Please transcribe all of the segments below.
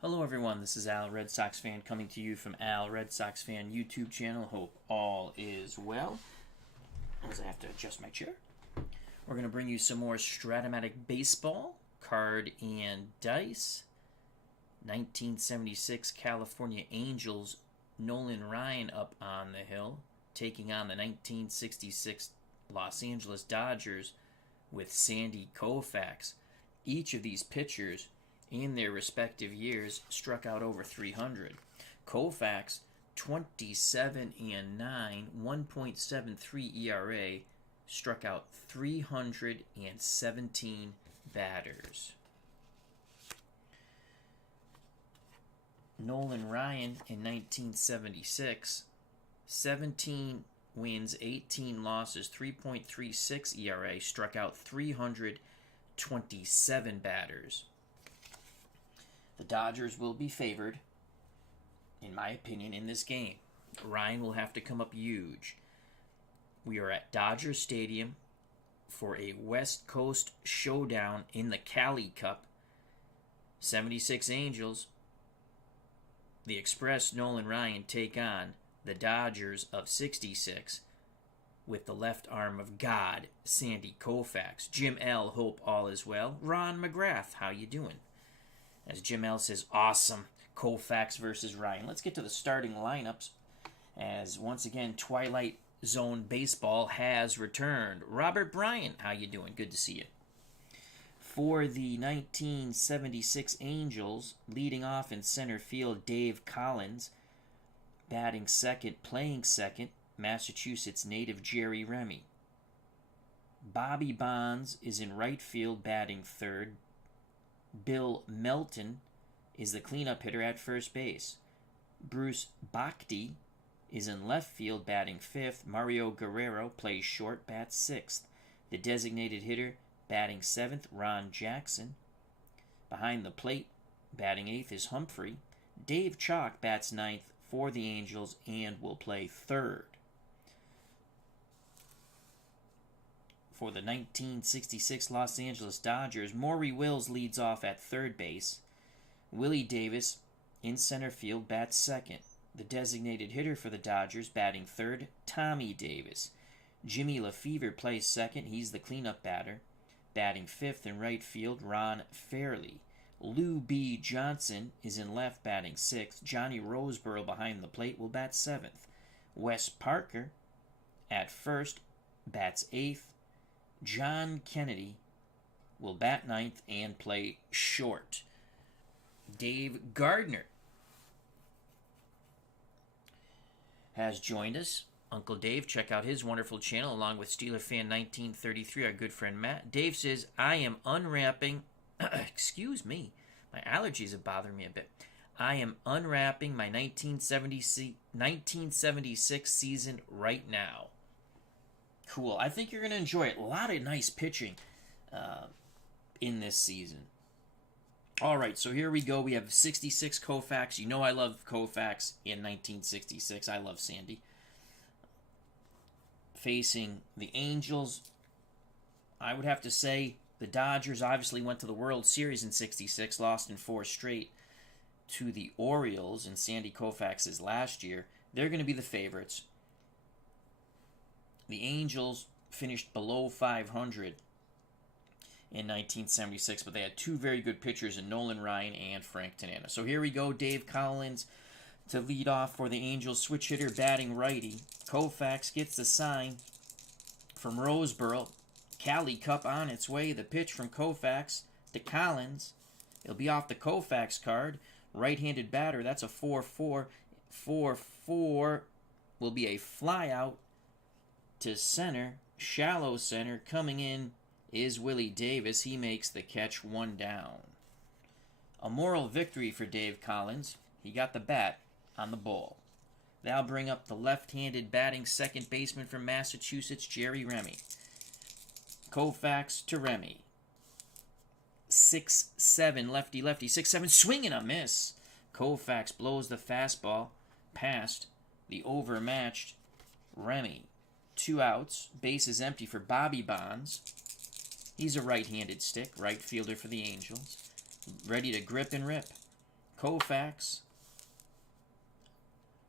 Hello everyone, this is Al, Red Sox fan, coming to you from Al, Red Sox fan YouTube channel. Hope all is well. As I have to adjust my chair. We're going to bring you some more Stratomatic baseball, card and dice. 1976 California Angels, Nolan Ryan up on the hill, taking on the 1966 Los Angeles Dodgers with Sandy Koufax. Each of these pitchers in their respective years struck out over 300. Koufax, 27-9, 1.73 ERA, struck out 317 batters. Nolan Ryan in 1976, 17 wins, 18 losses, 3.36 ERA, struck out 327 batters. The Dodgers will be favored, in my opinion, in this game. Ryan will have to come up huge. We are at Dodger Stadium for a West Coast showdown in the Cali Cup. 76 Angels, the Express Nolan Ryan take on the Dodgers of 66 with the left arm of God, Sandy Koufax. Jim L, hope all is well. Ron McGrath, how you doing? As Jim L says, awesome. Koufax versus Ryan. Let's get to the starting lineups. As once again, Twilight Zone Baseball has returned. Robert Bryant, how you doing? Good to see you. For the 1976 Angels, leading off in center field, Dave Collins. Batting second, playing second, Massachusetts native Jerry Remy. Bobby Bonds is in right field, batting third. Bill Melton is the cleanup hitter at first base. Bruce Bhakti is in left field, batting fifth. Mario Guerrero plays short, bats sixth. The designated hitter, batting seventh, Ron Jackson. Behind the plate, batting eighth, is Humphrey. Dave Chalk bats ninth for the Angels and will play third. For the 1966 Los Angeles Dodgers, Maury Wills leads off at third base. Willie Davis in center field bats second. The designated hitter for the Dodgers, batting third, Tommy Davis. Jimmy Lefevre plays second. He's the cleanup batter. Batting fifth in right field, Ron Fairley. Lou B. Johnson is in left, batting sixth. Johnny Roseboro behind the plate will bat seventh. Wes Parker at first bats eighth. John Kennedy will bat ninth and play short. Dave Gardner has joined us. Uncle Dave, check out his wonderful channel along with Steeler Fan 1933, our good friend Matt. Dave says, I am unwrapping, excuse me, my allergies are bothering me a bit. I am unwrapping my 1976 season right now. Cool. I think you're going to enjoy it. A lot of nice pitching in this season. All right, so here we go. We have 66 Koufax. You know I love Koufax in 1966. I love Sandy. Facing the Angels, I would have to say the Dodgers obviously went to the World Series in 66, lost in 4 straight to the Orioles in Sandy Koufax's last year. They're going to be the favorites. The Angels finished below 500 in 1976, but they had 2 very good pitchers in Nolan Ryan and Frank Tanana. So here we go. Dave Collins to lead off for the Angels. Switch hitter, batting righty. Koufax gets the sign from Roseboro. Cali Cup on its way. The pitch from Koufax to Collins. It'll be off the Koufax card. Right-handed batter. That's a 4-4. 4-4 will be a flyout to center, shallow center. Coming in is Willie Davis. He makes the catch, 1 down. A moral victory for Dave Collins. He got the bat on the ball. That'll bring up the left-handed batting second baseman from Massachusetts, Jerry Remy. Koufax to Remy. 6-7, lefty-lefty, 6-7, swing and a miss. Koufax blows the fastball past the overmatched Remy. 2 outs. Base is empty for Bobby Bonds. He's a right-handed stick, right fielder for the Angels. Ready to grip and rip. Koufax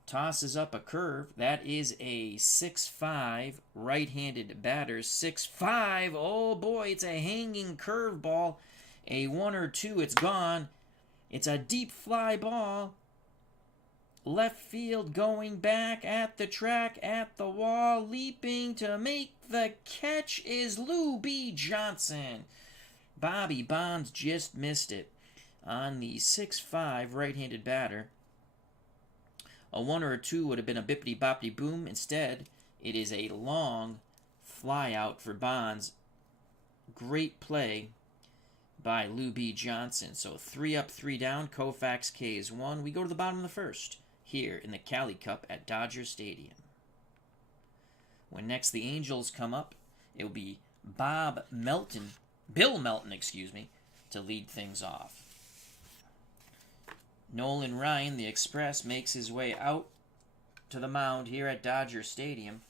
tosses up a curve. That is a 6-5 right-handed batter. 6-5. Oh boy, it's a hanging curveball. A 1 or 2, it's gone. It's a deep fly ball. Left field going back at the track, at the wall, leaping to make the catch is Lou B. Johnson. Bobby Bonds just missed it on the 6-5 right-handed batter. A 1 or a 2 would have been a bippity-boppity boom. Instead, it is a long fly out for Bonds. Great play by Lou B. Johnson. So 3 up, 3 down. Koufax K's 1. We go to the bottom of the first here in the Cali Cup at Dodger Stadium. When next the Angels come up, it will be Bill Melton, to lead things off. Nolan Ryan, the Express, makes his way out to the mound here at Dodger Stadium.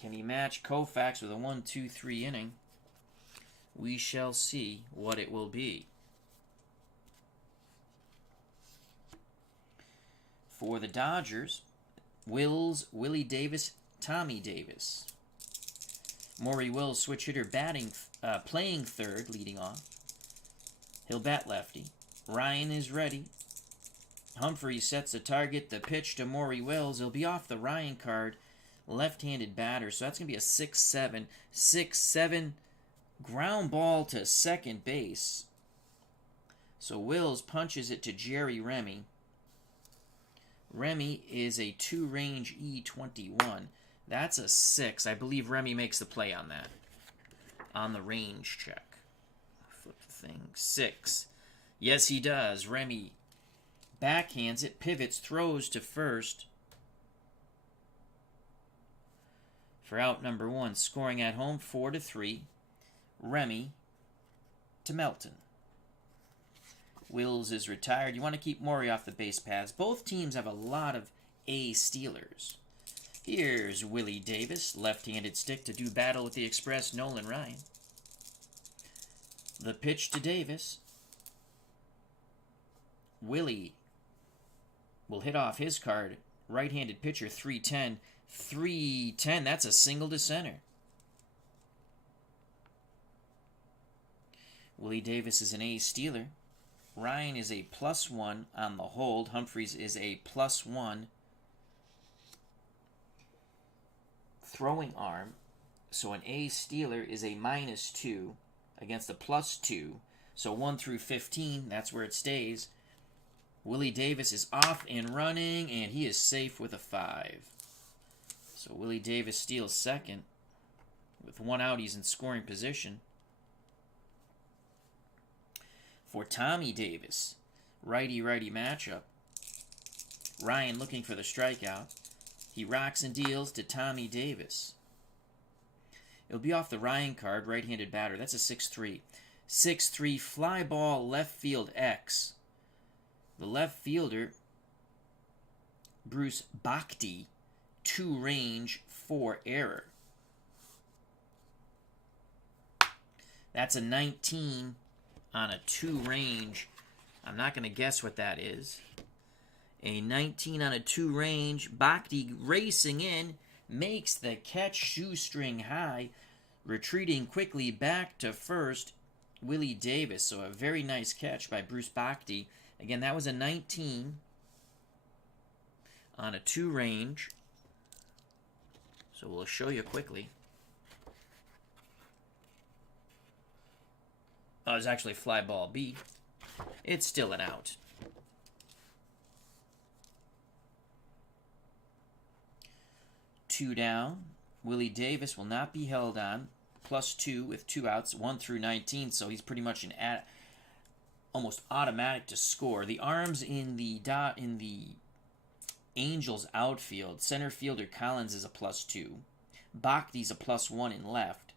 Can he match Koufax with a 1-2-3 inning? We shall see what it will be. For the Dodgers, Wills, Willie Davis, Tommy Davis. Maury Wills, switch hitter, playing third, leading off. He'll bat lefty. Ryan is ready. Humphrey sets the target. The pitch to Maury Wills. He'll be off the Ryan card. Left-handed batter. So that's going to be a 6-7. 6-7 ground ball to second base. So Wills punches it to Jerry Remy. Remy is a 2-range E21. That's a 6. I believe Remy makes the play on that. On the range check. Flip the thing. 6. Yes, he does. Remy backhands it, pivots, throws to first. For out number 1, scoring at home 4-3. Remy to Melton. Wills is retired. You want to keep Maury off the base paths. Both teams have a lot of A stealers. Here's Willie Davis, left-handed stick to do battle with the Express, Nolan Ryan. The pitch to Davis. Willie will hit off his card. Right-handed pitcher, 3-10. 3-10, that's a single to center. Willie Davis is an A stealer. Ryan is a +1 on the hold. Humphreys is a +1 throwing arm. So an A stealer is a -2 against a +2. So 1 through 15, that's where it stays. Willie Davis is off and running, and he is safe with a 5. So Willie Davis steals second. With 1 out, he's in scoring position. For Tommy Davis, righty-righty matchup. Ryan looking for the strikeout. He rocks and deals to Tommy Davis. It'll be off the Ryan card, right-handed batter. That's a 6-3. 6-3 fly ball left field X. The left fielder, Bruce Bhakti, 2-range, 4 error. That's a 19 on a 2-range. I'm not going to guess what that is. A 19 on a 2-range. Bhakti racing in, makes the catch shoestring high, retreating quickly back to first, Willie Davis. So a very nice catch by Bruce Bhakti. Again, that was a 19 on a 2-range. So we'll show you quickly. Oh, it was actually fly ball B. It's still an out. Two down. Willie Davis will not be held on. +2 with 2 outs, 1 through 19. So he's pretty much almost automatic to score. The arms in the Angels outfield. Center fielder Collins is a +2. Bhakti's a +1 in left.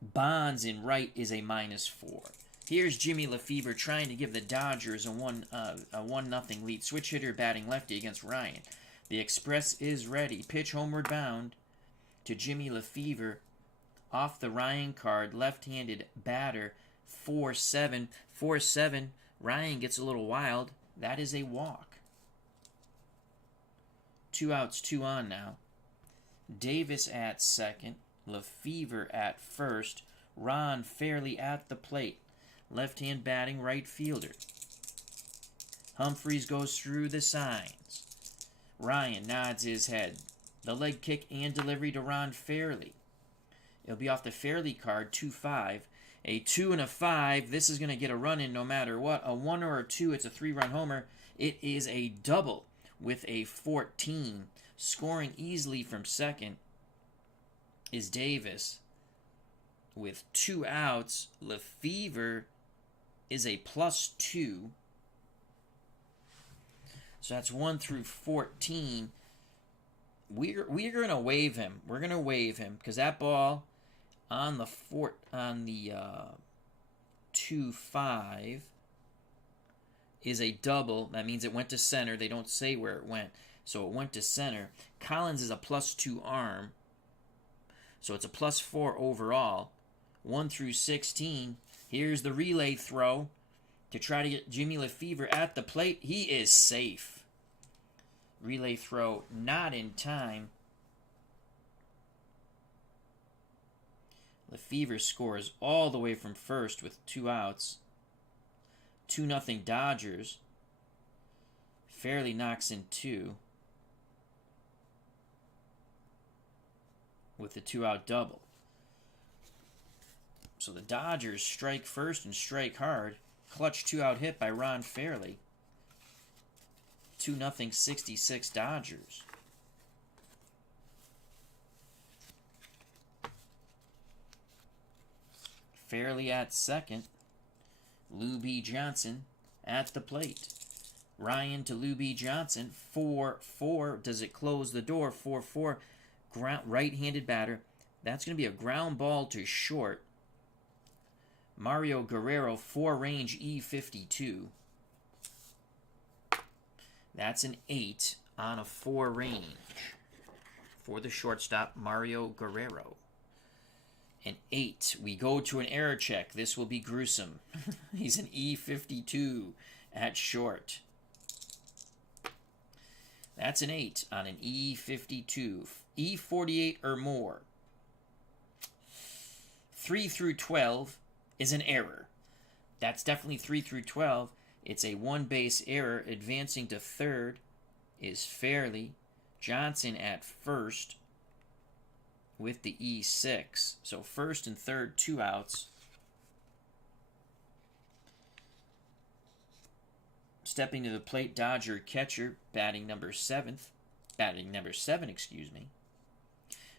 Bonds in right is a -4. Here's Jimmy Lefebvre trying to give the Dodgers a 1-0 lead. Switch hitter batting lefty against Ryan. The Express is ready. Pitch homeward bound to Jimmy Lefebvre. Off the Ryan card, left-handed batter, 4-7. 4-7. Ryan gets a little wild. That is a walk. 2 outs, 2 on now. Davis at second. Lefevre at first. Ron fairly at the plate. Left-hand batting right fielder. Humphreys goes through the signs. Ryan nods his head. The leg kick and delivery to Ron Fairley. It'll be off the Fairley card, 2-5. A 2 and a 5. This is going to get a run in no matter what. A 1 or a 2, it's a 3-run homer. It is a double with a 14. Scoring easily from second is Davis. With 2 outs, Lefevre is a +2. So that's 1 through 14. We're going to waive him. We're going to waive him because that ball on the 2-5 is a double. That means it went to center. They don't say where it went. So it went to center. Collins is a +2 arm. So it's a +4 overall. 1 through 16. Here's the relay throw to try to get Jimmy Lefevre at the plate. He is safe. Relay throw not in time. Lefevre scores all the way from first with 2 outs. 2-0 Dodgers. Fairley knocks in 2 with the 2-out double. So the Dodgers strike first and strike hard. Clutch 2-out hit by Ron Fairley. 2-0 66 Dodgers. Fairley at second. Lou B. Johnson at the plate. Ryan to Lou B. Johnson. 4-4. Does it close the door? 4-4. Right-handed batter. That's going to be a ground ball to short. Mario Guerrero, 4-range E52. That's an 8 on a 4-range for the shortstop, Mario Guerrero. An 8. We go to an error check. This will be gruesome. He's an E52 at short. That's an 8 on an E52. E48 or more. 3 through 12 is an error. That's definitely 3 through 12. It's a 1-base error. Advancing to third is Fairley. Johnson at first with the E6. So first and third, 2 outs. Stepping to the plate, Dodger catcher, batting number 7, excuse me.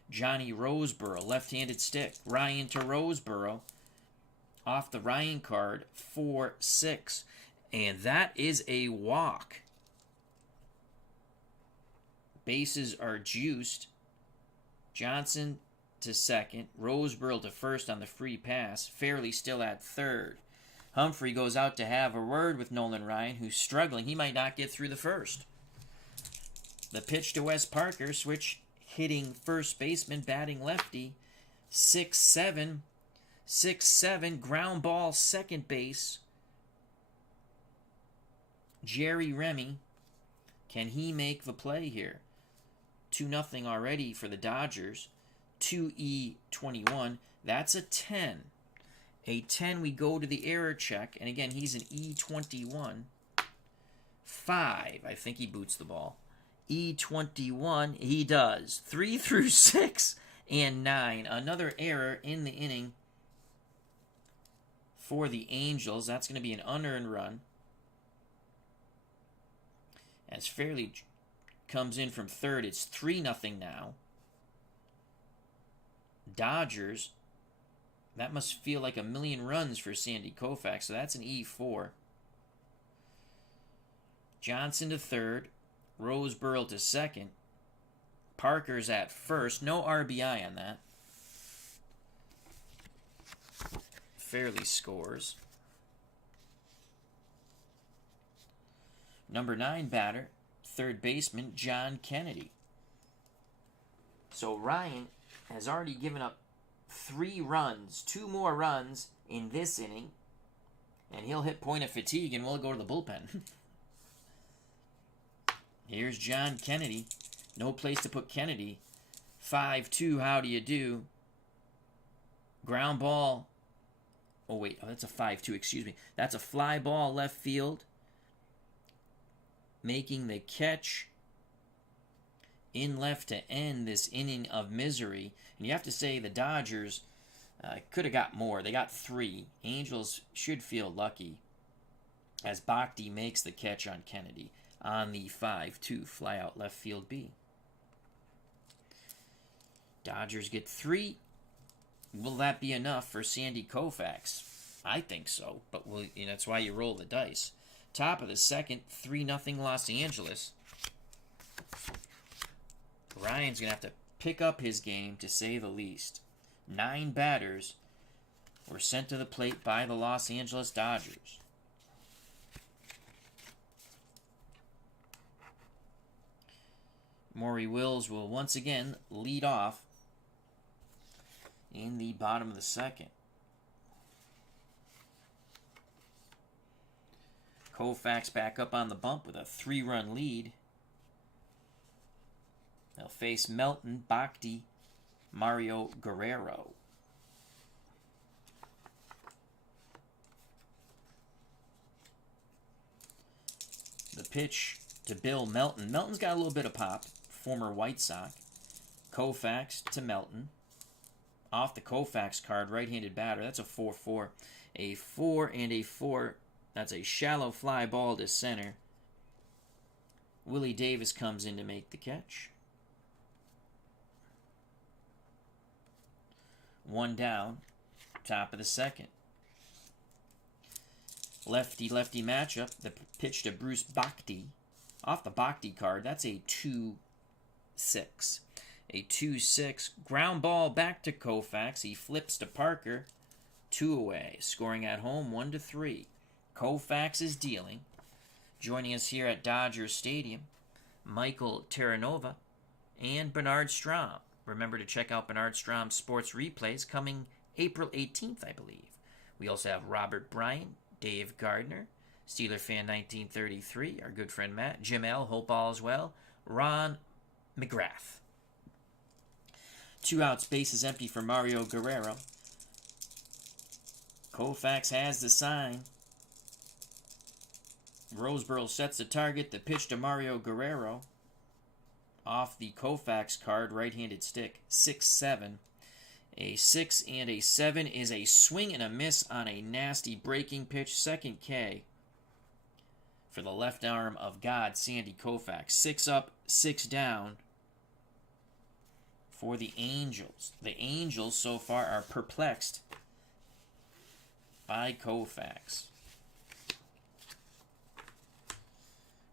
Johnny Roseboro, left-handed stick. Ryan to Roseboro. Off the Ryan card, 4-6. And that is a walk. Bases are juiced. Johnson to second. Roseboro to first on the free pass. Fairley still at third. Humphrey goes out to have a word with Nolan Ryan, who's struggling. He might not get through the first. The pitch to Wes Parker, switch hitting first baseman, batting lefty. 6-7. 6-7, ground ball, second base. Jerry Remy, can he make the play here? 2-0 already for the Dodgers. 2E21, that's a 10. A 10, we go to the error check, and again, he's an E21. 5, I think he boots the ball. E21, he does. 3 through 6 and 9. Another error in the inning for the Angels. That's going to be an unearned run. As Fairley comes in from third, it's 3-0 now. Dodgers, that must feel like a million runs for Sandy Koufax, so that's an E4. Johnson to third. Roseboro to second. Parker's at first. No RBI on that. Fairley scores. Number 9 batter, third baseman, John Kennedy. So Ryan has already given up 3 runs, 2 more runs in this inning. And he'll hit point of fatigue, and we'll go to the bullpen. Here's John Kennedy. No place to put Kennedy. 5-2, how do you do? Ground ball. Oh, wait. Oh, that's a 5-2, excuse me. That's a fly ball left field. Making the catch in left to end this inning of misery. And you have to say the Dodgers could have got more. They got 3. Angels should feel lucky as Bhakti makes the catch on Kennedy on the 5-2 fly-out left field B. Dodgers get 3. Will that be enough for Sandy Koufax? I think so, but that's why you roll the dice. Top of the second, 3-0 Los Angeles. Ryan's going to have to pick up his game, to say the least. 9 batters were sent to the plate by the Los Angeles Dodgers. Maury Wills will once again lead off in the bottom of the second. Koufax back up on the bump with a 3-run lead. They'll face Melton, Bhakti, Mario Guerrero. The pitch to Bill Melton. Melton's got a little bit of pop, former White Sox. Koufax to Melton. Off the Koufax card, right-handed batter. That's a 4-4. A 4 and a 4. That's a shallow fly ball to center. Willie Davis comes in to make the catch. 1 down, top of the second. Lefty-lefty matchup. The pitch to Bruce Bhakti. Off the Bhakti card, that's a 2-6. A 2-6. Ground ball back to Koufax. He flips to Parker. 2 away. Scoring at home, 1-3. Koufax is dealing. Joining us here at Dodger Stadium, Michael Terranova and Bernard Strom. Remember to check out Bernard Strom's sports replays coming April 18th, I believe. We also have Robert Bryan, Dave Gardner, Steeler Fan 1933, our good friend Matt, Jim L., hope all is well, Ron McGrath. 2 outs, base is empty for Mario Guerrero. Koufax has the sign. Roseboro sets the target. The pitch to Mario Guerrero. Off the Koufax card, right-handed stick. 6-7. A 6 and a 7 is a swing and a miss on a nasty breaking pitch. Second K for the left arm of God, Sandy Koufax. 6 up, 6 down for the Angels. The Angels so far are perplexed by Koufax.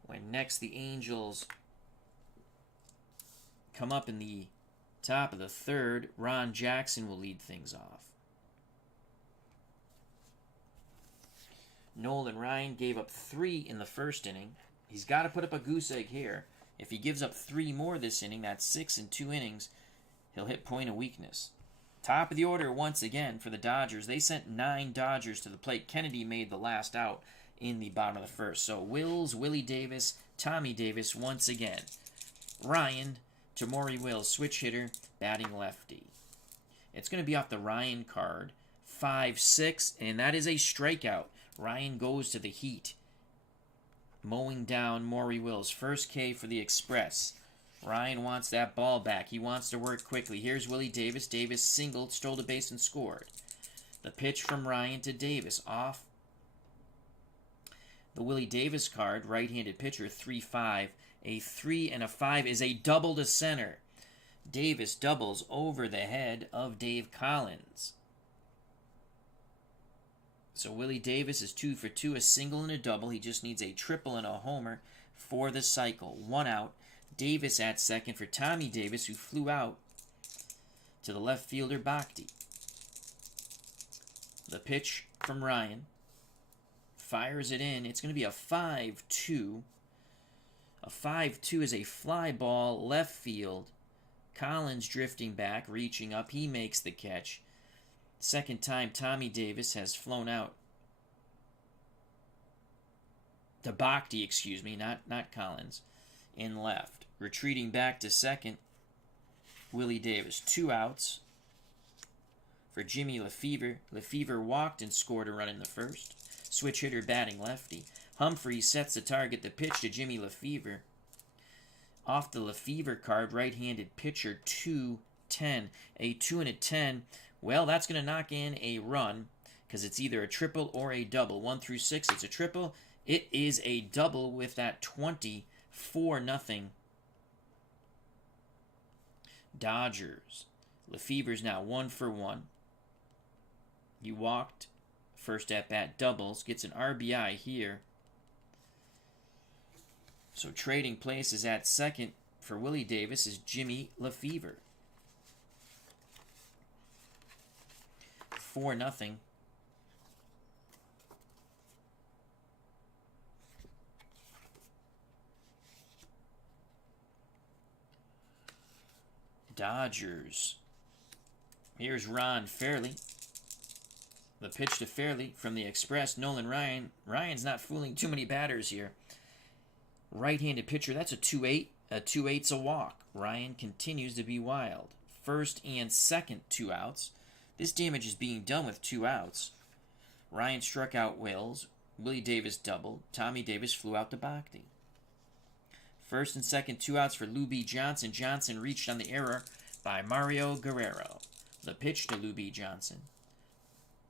When next the Angels come up in the top of the third, Ron Jackson will lead things off. Nolan Ryan gave up 3 in the first inning. He's got to put up a goose egg here. If he gives up 3 more this inning, that's 6 in 2 innings, he'll hit point of weakness. Top of the order once again for the Dodgers. They sent 9 Dodgers to the plate. Kennedy made the last out in the bottom of the first. So Wills, Willie Davis, Tommy Davis once again. Ryan to Maury Wills, switch hitter, batting lefty. It's going to be off the Ryan card. 5-6, and that is a strikeout. Ryan goes to the heat, mowing down Maury Wills. First K for the Express. Ryan wants that ball back. He wants to work quickly. Here's Willie Davis. Davis singled, stole the base, and scored. The pitch from Ryan to Davis. Off the Willie Davis card, right-handed pitcher, 3-5. A 3 and a 5 is a double to center. Davis doubles over the head of Dave Collins. So Willie Davis is 2 for 2, a single and a double. He just needs a triple and a homer for the cycle. 1 out. Davis at second for Tommy Davis, who flew out to the left fielder Bhakti. The pitch from Ryan. Fires it in. It's going to be a 5-2. A 5-2 is a fly ball left field. Collins drifting back, reaching up. He makes the catch. Second time Tommy Davis has flown out Bhakti, excuse me, not Collins, in left. Retreating back to second, Willie Davis. 2 outs for Jimmy Lefevre. Lefevre walked and scored a run in the first. Switch hitter batting lefty. Humphrey sets the target. The pitch to Jimmy Lefevre. Off the Lefevre card, right-handed pitcher, 2-10. A 2 and a 10. Well, that's going to knock in a run because it's either a triple or a double. 1 through 6, it's a triple. It is a double with that 24-0 Dodgers. Lefevre's now 1 for 1. He walked first at bat, doubles, gets an RBI here. So trading places at second for Willie Davis is Jimmy Lefevre. 4-0. Dodgers. Here's Ron Fairley. The pitch to Fairley from the Express. Nolan Ryan. Ryan's not fooling too many batters here. Right-handed pitcher. That's a 2-8. A 2-8's a walk. Ryan continues to be wild. First and second, 2 outs. This damage is being done with 2 outs. Ryan struck out Wills. Willie Davis doubled. Tommy Davis flew out to Bhakti. First and second, 2 outs for Lou B. Johnson. Johnson reached on the error by Mario Guerrero. The pitch to Lou B. Johnson.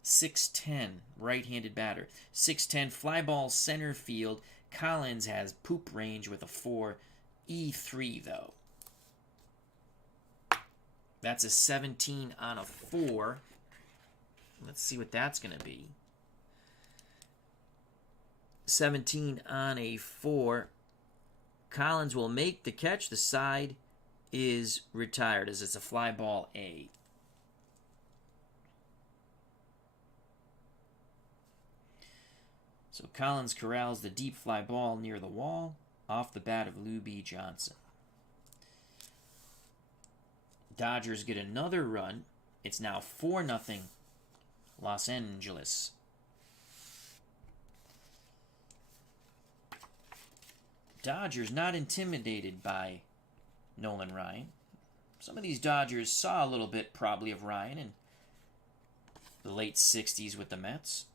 6'10", right-handed batter. 6'10", fly ball center field. Collins has poop range with a 4. E3, though. That's a 17 on a 4. Let's see what that's going to be. 17 on a 4. Collins will make the catch. The side is retired as it's a fly ball A. So Collins corrals the deep fly ball near the wall off the bat of Lou B. Johnson. Dodgers get another run. It's now 4-0 Los Angeles. Dodgers not intimidated by Nolan Ryan. Some of these Dodgers saw a little bit probably of Ryan in the late 60s with the Mets.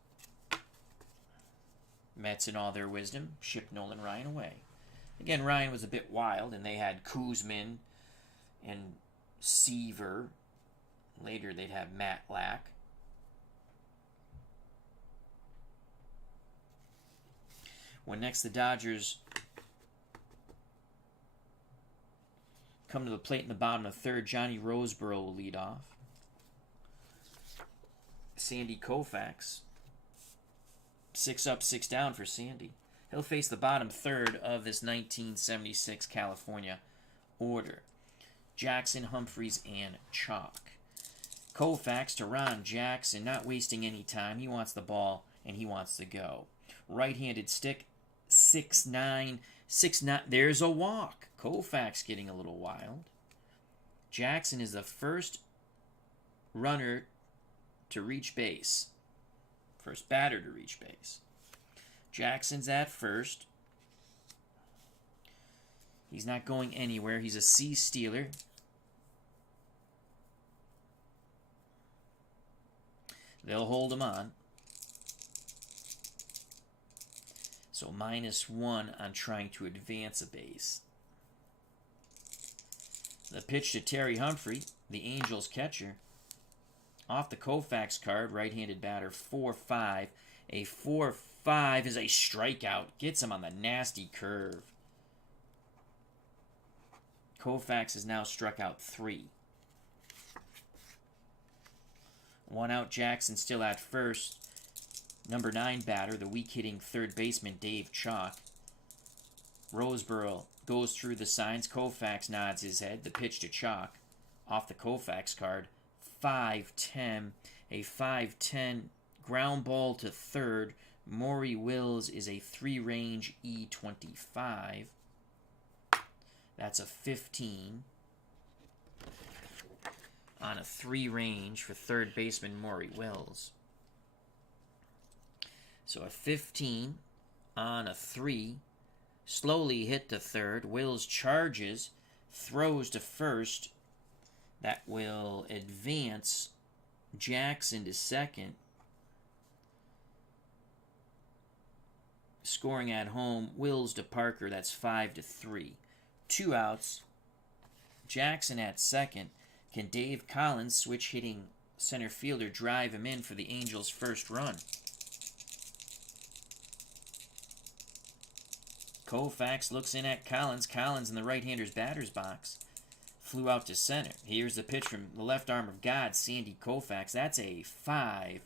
Mets, in all their wisdom, shipped Nolan Ryan away. Again, Ryan was a bit wild, and they had Kuzman and Seaver. Later, they'd have Matt Lack. When next the Dodgers come to the plate in the bottom of third, Johnny Roseboro will lead off. Sandy Koufax. 6 up, 6 down for Sandy. He'll face the bottom third of this 1976 California order. Jackson, Humphreys, and Chalk. Koufax to Ron Jackson, not wasting any time. He wants the ball, and he wants to go. Right-handed stick, 6'9", 6'9". There's a walk. Koufax getting a little wild. Jackson is the first runner to reach base. First batter to reach base. Jackson's at first. He's not going anywhere. He's a C stealer. They'll hold him on. So -1 on trying to advance a base. The pitch to Terry Humphrey, the Angels catcher. Off the Koufax card, right-handed batter, 4-5. A 4-5 is a strikeout. Gets him on the nasty curve. Koufax has now struck out 3. 1 out, Jackson still at first. Number 9 batter, the weak-hitting third baseman, Dave Chalk. Roseboro goes through the signs. Koufax nods his head. The pitch to Chalk. Off the Koufax card. 5-10. A 5-10 ground ball to third. Maury Wills is a 3-range E25. That's a 15 on a 3-range for third baseman Maury Wills. So a 15 on a 3. Slowly hit to third. Wills charges. Throws to first. That will advance Jackson to second. Scoring at home, Wills to Parker. That's 5-3. 2 outs. Jackson at second. Can Dave Collins, switch hitting center fielder, drive him in for the Angels' first run? Koufax looks in at Collins. Collins in the right-hander's batter's box. Flew out to center. Here's the pitch from the left arm of God, Sandy Koufax. That's a 5-7.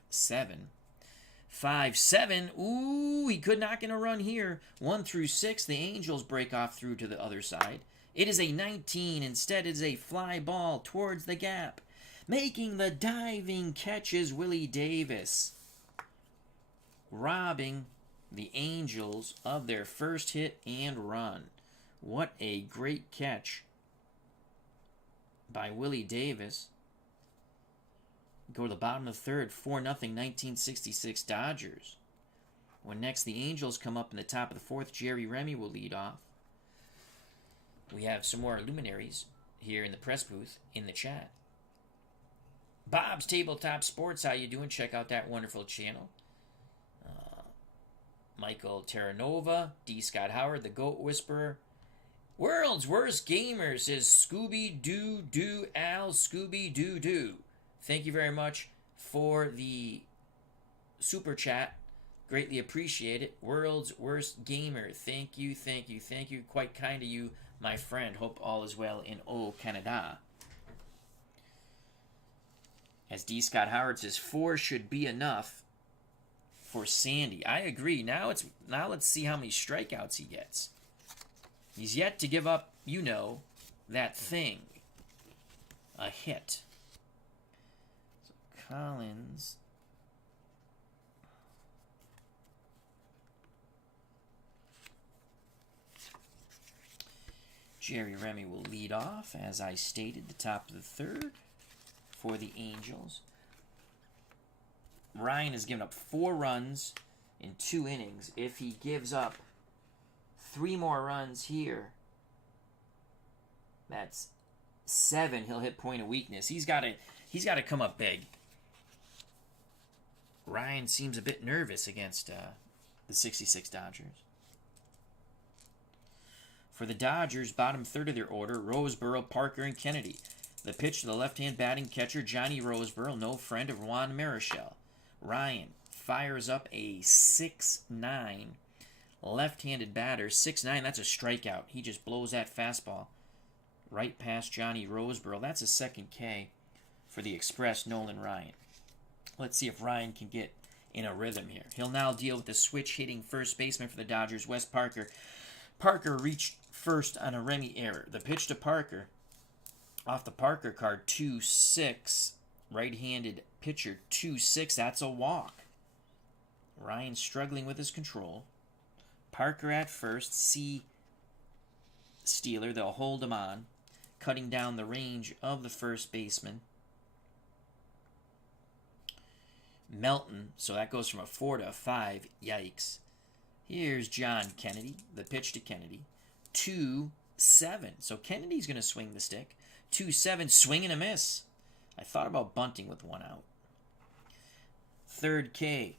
5-7. Ooh, he could knock in a run here. 1 through 6. The Angels break off through to the other side. It is a 19. Instead, it's a fly ball towards the gap. Making the diving catch is Willie Davis. Robbing the Angels of their first hit and run. What a great catch by Willie Davis. Go to the bottom of the third, 4-0, 1966 Dodgers. When next the Angels come up in the top of the fourth, Jerry Remy will lead off. We have some more luminaries here in the press booth in the chat. Bob's Tabletop Sports, how you doing? Check out that wonderful channel. Michael Terranova, D. Scott Howard, the Goat Whisperer. World's Worst Gamer says Scooby-Doo-Doo Al Scooby-Doo-Doo. Thank you very much for the super chat. Greatly appreciate it. World's Worst Gamer. Thank you, thank you, thank you. Quite kind of you, my friend. Hope all is well in Canada. As D. Scott Howard says, 4 should be enough for Sandy. I agree. Now let's see how many strikeouts he gets. He's yet to give up, that thing. A hit. So Collins. Jerry Remy will lead off, as I stated, the top of the third for the Angels. Ryan has given up 4 runs in 2 innings. If he gives up 3 more runs here, that's 7. He'll hit point of weakness. He's got to come up big. Ryan seems a bit nervous against the 66 Dodgers. For the Dodgers, bottom third of their order, Roseboro, Parker, and Kennedy. The pitch to the left-hand batting catcher, Johnny Roseboro, no friend of Juan Marichal. Ryan fires up a 6-9 left-handed batter. 6-9, that's a strikeout. He just blows that fastball right past Johnny Roseboro. That's a second K for the Express, Nolan Ryan. Let's see if Ryan can get in a rhythm here. He'll now deal with the switch-hitting first baseman for the Dodgers, Wes Parker. Parker reached first on a Remy error. The pitch to Parker, off the Parker card, 2-6. Right-handed pitcher, 2-6. That's a walk. Ryan struggling with his control. Parker at first. C. Steeler. They'll hold him on, cutting down the range of the first baseman. Melton. So that goes from a 4 to a 5. Yikes. Here's John Kennedy. The pitch to Kennedy. 2-7. So Kennedy's going to swing the stick. 2-7. Swing and a miss. I thought about bunting with 1 out. Third K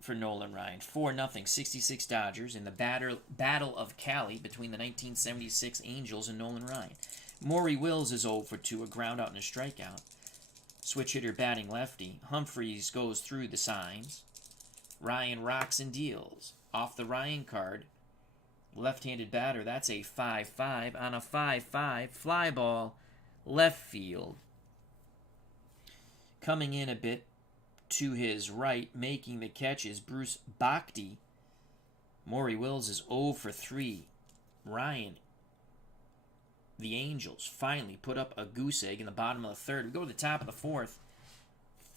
for Nolan Ryan. 4-0, 66 Dodgers in the Battle of Cali between the 1976 Angels and Nolan Ryan. Maury Wills is 0 for 2, a ground out and a strikeout. Switch hitter batting lefty. Humphreys goes through the signs. Ryan rocks and deals. Off the Ryan card, left-handed batter. That's a 5-5 on a 5-5 fly ball. Left field. Coming in a bit to his right, making the catch is Bruce Bhakti. Maury Wills is 0 for 3. Ryan, the Angels, finally put up a goose egg in the bottom of the third. We go to the top of the fourth.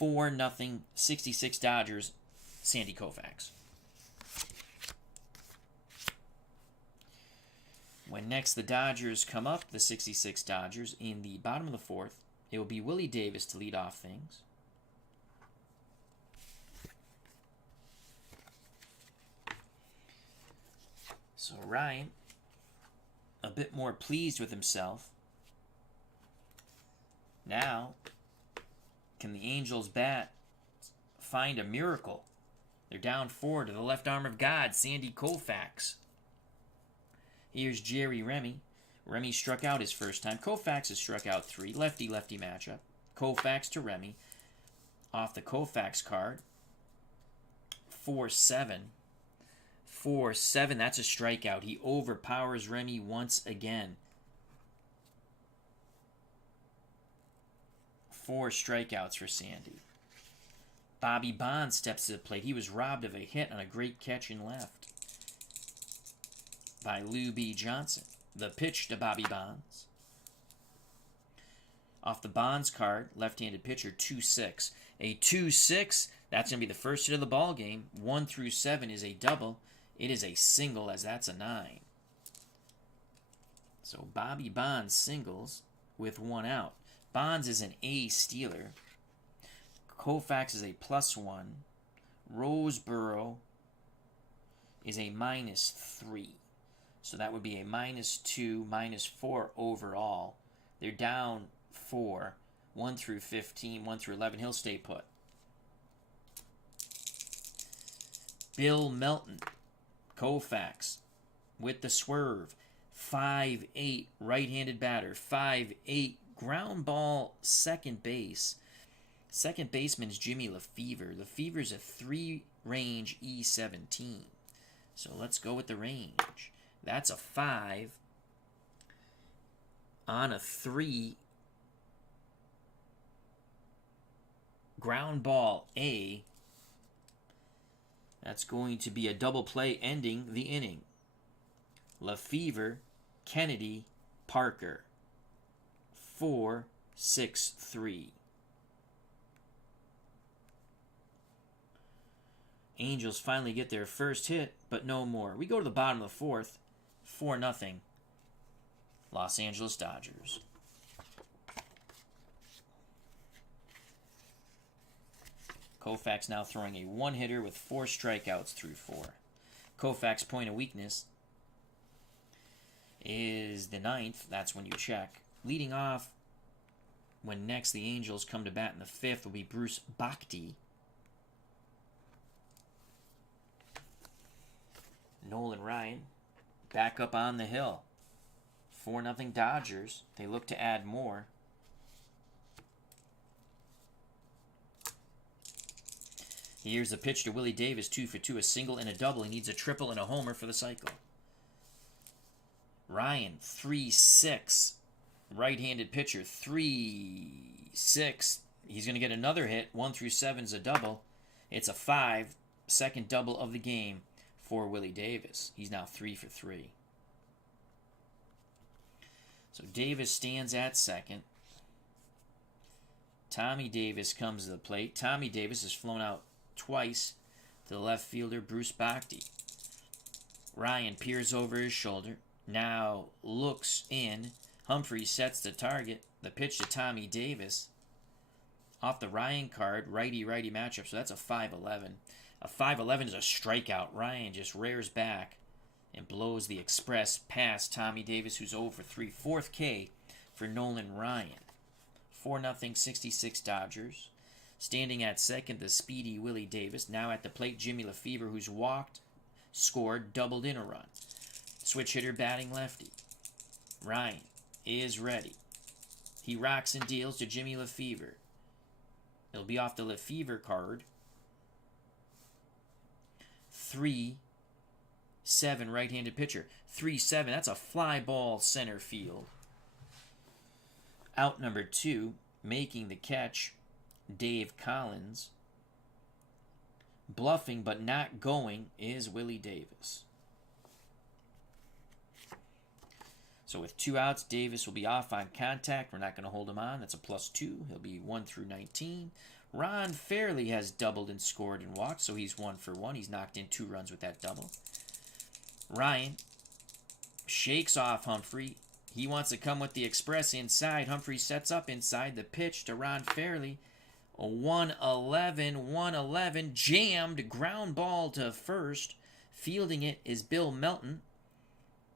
4-0, 66 Dodgers, Sandy Koufax. When next the Dodgers come up, the 66 Dodgers, in the bottom of the fourth, it will be Willie Davis to lead off things. So Ryan, a bit more pleased with himself. Now, can the Angels bat find a miracle? They're down 4 to the left arm of God, Sandy Koufax. Here's Jerry Remy. Remy struck out his first time. Koufax has struck out 3. Lefty-lefty matchup. Koufax to Remy. Off the Koufax card. 4-7. 4-7, that's a strikeout. He overpowers Remy once again. 4 strikeouts for Sandy. Bobby Bonds steps to the plate. He was robbed of a hit on a great catch in left by Lou B. Johnson. The pitch to Bobby Bonds. Off the Bonds card, left-handed pitcher, 2-6. A 2-6, that's going to be the first hit of the ball game. 1 through 7 is a double. It is a single, as that's a 9. So Bobby Bonds singles with 1 out. Bonds is an A stealer. Koufax is a +1. Roseboro is a -3. So that would be a -2, -4 overall. They're down 4. 1 through 15, 1 through 11. He'll stay put. Bill Melton. Koufax with the swerve. 5'8", right-handed batter. 5'8", ground ball, second base. Second baseman's Jimmy Lefevre. Lefevre's a 3-range E17. So let's go with the range. That's a 5 on a 3. Ground ball A. That's going to be a double play ending the inning. Lefevre, Kennedy, Parker. 4-6-3. Angels finally get their first hit, but no more. We go to the bottom of the 4th. 4-0. Los Angeles Dodgers. Koufax now throwing a 1-hitter with 4 strikeouts through 4. Koufax point of weakness is the 9th. That's when you check. Leading off, when next the Angels come to bat in the 5th, will be Bruce Bochy. Nolan Ryan back up on the hill. 4-0 Dodgers. They look to add more. Here's a pitch to Willie Davis, 2 for 2, a single and a double. He needs a triple and a homer for the cycle. Ryan, 3-6. Right-handed pitcher, 3-6. He's going to get another hit. 1 through 7 is a double. It's a 5. Second double of the game for Willie Davis. He's now 3 for 3. So Davis stands at second. Tommy Davis comes to the plate. Tommy Davis has flown out twice to the left fielder, Bruce Bochy. Ryan peers over his shoulder. Now looks in. Humphrey sets the target. The pitch to Tommy Davis. Off the Ryan card, righty-righty matchup. So that's a 5-11. A 5-11 is a strikeout. Ryan just rears back and blows the express past Tommy Davis, who's 0 for 3. 4th K for Nolan Ryan. 4-0, 66 Dodgers. Standing at second, the speedy Willie Davis. Now at the plate, Jimmy Lefevre, who's walked, scored, doubled in a run. Switch hitter batting lefty. Ryan is ready. He rocks and deals to Jimmy Lefevre. It'll be off the Lefevre card. 3-7, right-handed pitcher. 3-7, that's a fly ball center field. Out number 2, making the catch, Dave Collins. Bluffing but not going is Willie Davis. So with 2 outs, Davis will be off on contact. We're not going to hold him on. That's a +2. He'll be 1 through 19. Ron Fairley has doubled and scored and walked, so he's 1 for 1. He's knocked in 2 runs with that double. Ryan shakes off Humphrey. He wants to come with the express inside. Humphrey sets up inside. The pitch to Ron Fairley. A 1-11, jammed, ground ball to first. Fielding it is Bill Melton.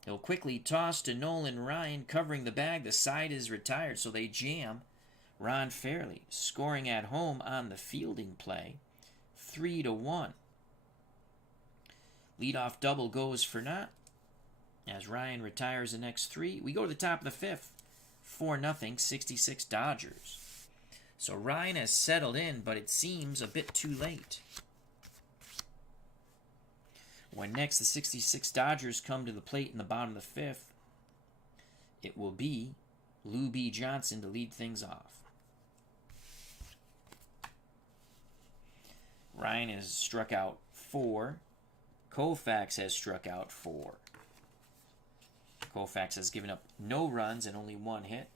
He'll quickly toss to Nolan. Ryan covering the bag. The side is retired, so they jam. Ron Fairley scoring at home on the fielding play. 3-1. Leadoff double goes for naught. As Ryan retires the next three, we go to the top of the fifth. 4-0, 66 Dodgers. So Ryan has settled in, but it seems a bit too late. When next the 66 Dodgers come to the plate in the bottom of the fifth, it will be Lou B. Johnson to lead things off. Ryan has struck out 4. Koufax has struck out 4. Koufax has given up no runs and only 1 hit.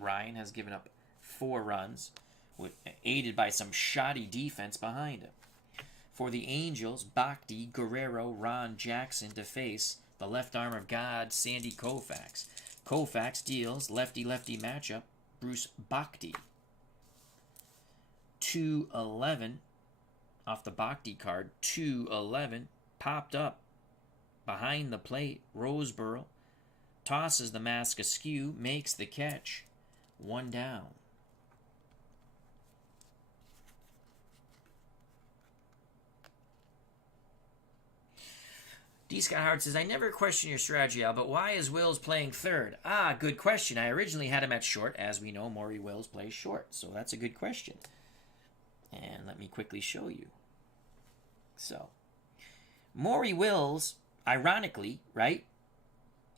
Ryan has given up 4 runs, aided by some shoddy defense behind him. For the Angels, Bhakti, Guerrero, Ron Jackson to face the left arm of God, Sandy Koufax. Koufax deals lefty-lefty matchup, Bruce Bhakti. 2-11 off the Bhakti card. 2-11 popped up behind the plate. Roseboro tosses the mask askew, makes the catch. 1 down. D. Scott Howard says, I never question your strategy, Al, but why is Wills playing third? Good question. I originally had him at short. As we know, Maury Wills plays short, so that's a good question. And let me quickly show you. So, Maury Wills, ironically, right,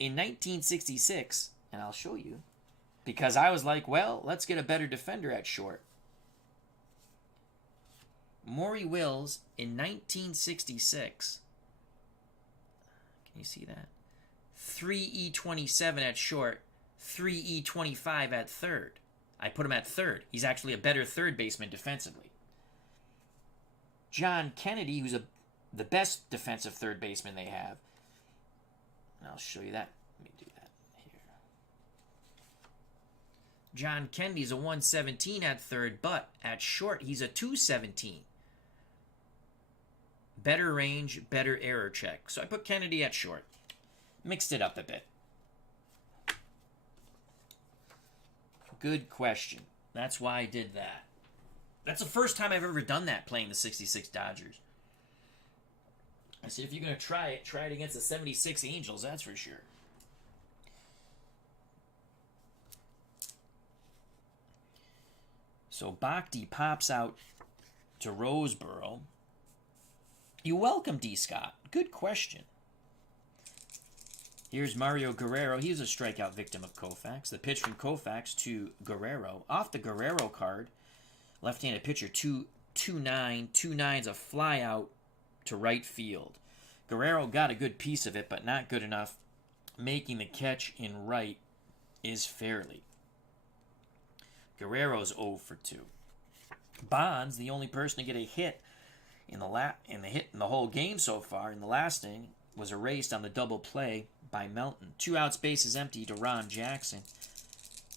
in 1966, and I'll show you, because I was like, well, let's get a better defender at short. Maury Wills in 1966, can you see that? 3E27 at short, 3E25 at third. I put him at third. He's actually a better third baseman defensively. John Kennedy, who's the best defensive third baseman they have. And I'll show you that. Let me do that here. John Kennedy's a 117 at third, but at short, he's a 217. Better range, better error check. So I put Kennedy at short. Mixed it up a bit. Good question. That's why I did that. That's the first time I've ever done that playing the 66 Dodgers. I said, if you're going to try it against the 76 Angels, that's for sure. So Bhakti pops out to Roseboro. You're welcome, D. Scott. Good question. Here's Mario Guerrero. He was a strikeout victim of Koufax. The pitch from Koufax to Guerrero. Off the Guerrero card, left-handed pitcher, 2-9. 2-9's a fly out to right field. Guerrero got a good piece of it, but not good enough. Making the catch in right is Fairley. Guerrero's 0 for 2. Bonds, the only person to get a hit in the whole game so far, in the last inning, was erased on the double play by Melton. 2 outs, bases empty to Ron Jackson.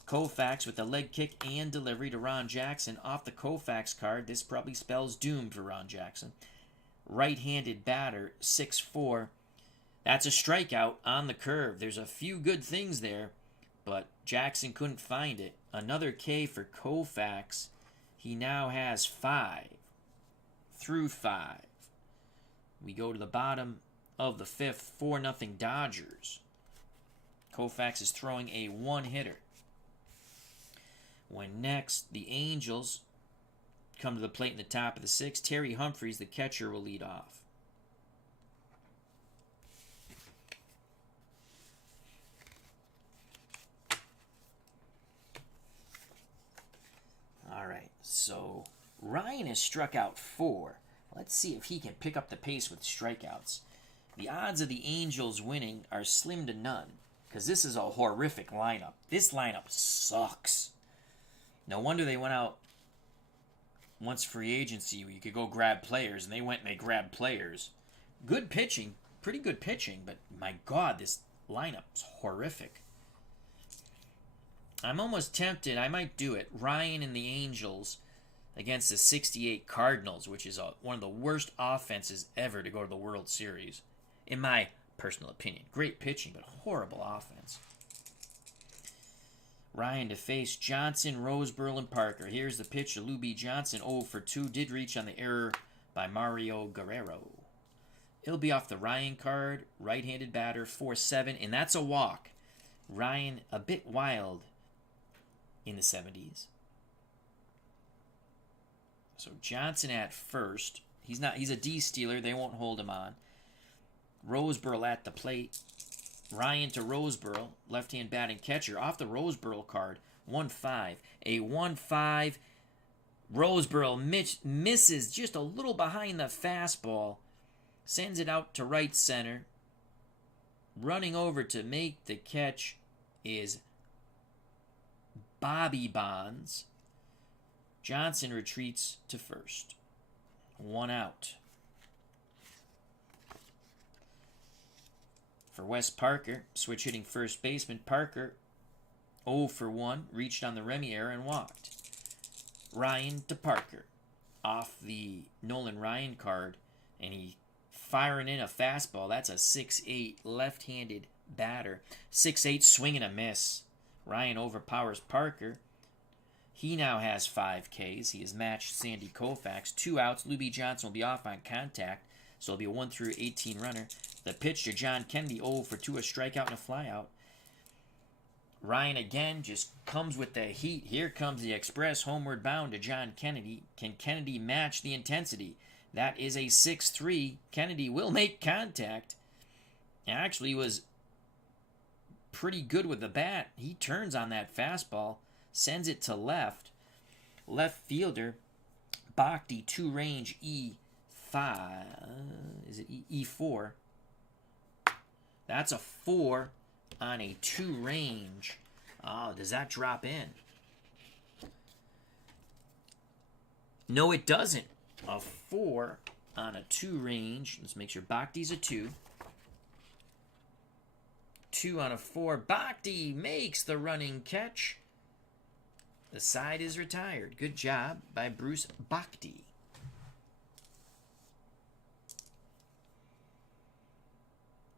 Koufax with the leg kick and delivery to Ron Jackson. Off the Koufax card, this probably spells doom for Ron Jackson. Right-handed batter, 6-4. That's a strikeout on the curve. There's a few good things there, but Jackson couldn't find it. Another K for Koufax. He now has 5 through 5. We go to the bottom of the fifth, 4-0 Dodgers. Koufax is throwing a one-hitter. When next, the Angels come to the plate in the top of the sixth. Terry Humphreys, the catcher, will lead off. All right, so Ryan has struck out 4. Let's see if he can pick up the pace with strikeouts. The odds of the Angels winning are slim to none, because this is a horrific lineup. This lineup sucks. No wonder they went out once free agency where you could go grab players, and they went and they grabbed players. Good pitching, pretty good pitching, but my God, this lineup's horrific. I'm almost tempted, I might do it, Ryan and the Angels against the 68 Cardinals, which is one of the worst offenses ever to go to the World Series. In my personal opinion. Great pitching, but horrible offense. Ryan to face Johnson, Roseboro, and Parker. Here's the pitch to Lou B. Johnson. 0 for 2. Did reach on the error by Mario Guerrero. It'll be off the Ryan card. Right-handed batter, 4-7, and that's a walk. Ryan a bit wild in the 70s. So Johnson at first. He's a D-stealer. They won't hold him on. Roseboro at the plate. Ryan to Roseboro, left-hand batting catcher. Off the Roseboro card, 1-5. A 1-5. Roseboro misses just a little behind the fastball. Sends it out to right center. Running over to make the catch is Bobby Bonds. Johnson retreats to first. 1 out. For Wes Parker, switch hitting first baseman. Parker, 0 for 1, reached on the Remy error and walked. Ryan to Parker, off the Nolan Ryan card, and he firing in a fastball. That's a 6'8 left-handed batter. 6'8 swing and a miss. Ryan overpowers Parker. He now has 5 Ks. He has matched Sandy Koufax. 2 outs. Lou B. Johnson will be off on contact, so it'll be a 1-18 runner. The pitch to John Kennedy, 0 for 2, a strikeout and a flyout. Ryan again just comes with the heat. Here comes the express homeward bound to John Kennedy. Can Kennedy match the intensity? That is a 6-3. Kennedy will make contact. Actually was pretty good with the bat. He turns on that fastball, sends it to left. Left fielder, Bhakti, 2-range E5. Is it E4? That's a 4 on a 2-range. Oh, does that drop in? No, it doesn't. A 4 on a 2-range. Let's make sure Bhakti's a 2. 2 on a 4. Bhakti makes the running catch. The side is retired. Good job by Bruce Bhakti.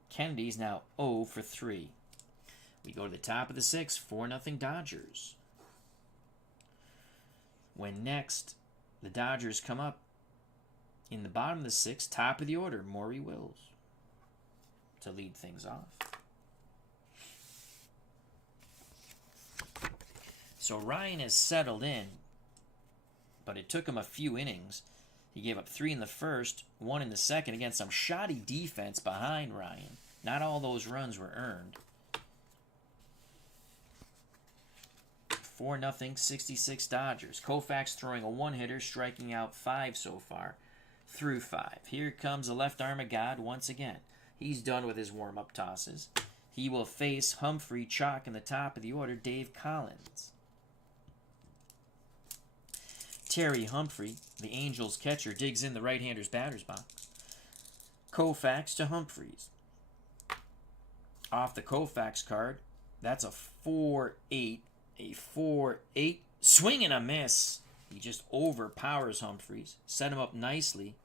Kennedy's now 0 for 3. We go to the top of the 6th, 4-0 Dodgers. When next the Dodgers come up in the bottom of the 6th, top of the order, Maury Wills to lead things off. So Ryan has settled in, but it took him a few innings. He gave up 3 in the first, 1 in the second against some shoddy defense behind Ryan. Not all those runs were earned. 4-0, 66 Dodgers. Koufax throwing a 1-hitter, striking out 5 so far, through 5. Here comes the left arm of God once again. He's done with his warm-up tosses. He will face Humphrey, Chalk in the top of the order, Dave Collins. Terry Humphrey, the Angels catcher, digs in the right-hander's batter's box. Koufax to Humphreys. Off the Koufax card, that's a 4-8. A 4-8. Swing and a miss. He just overpowers Humphreys. Set him up nicely.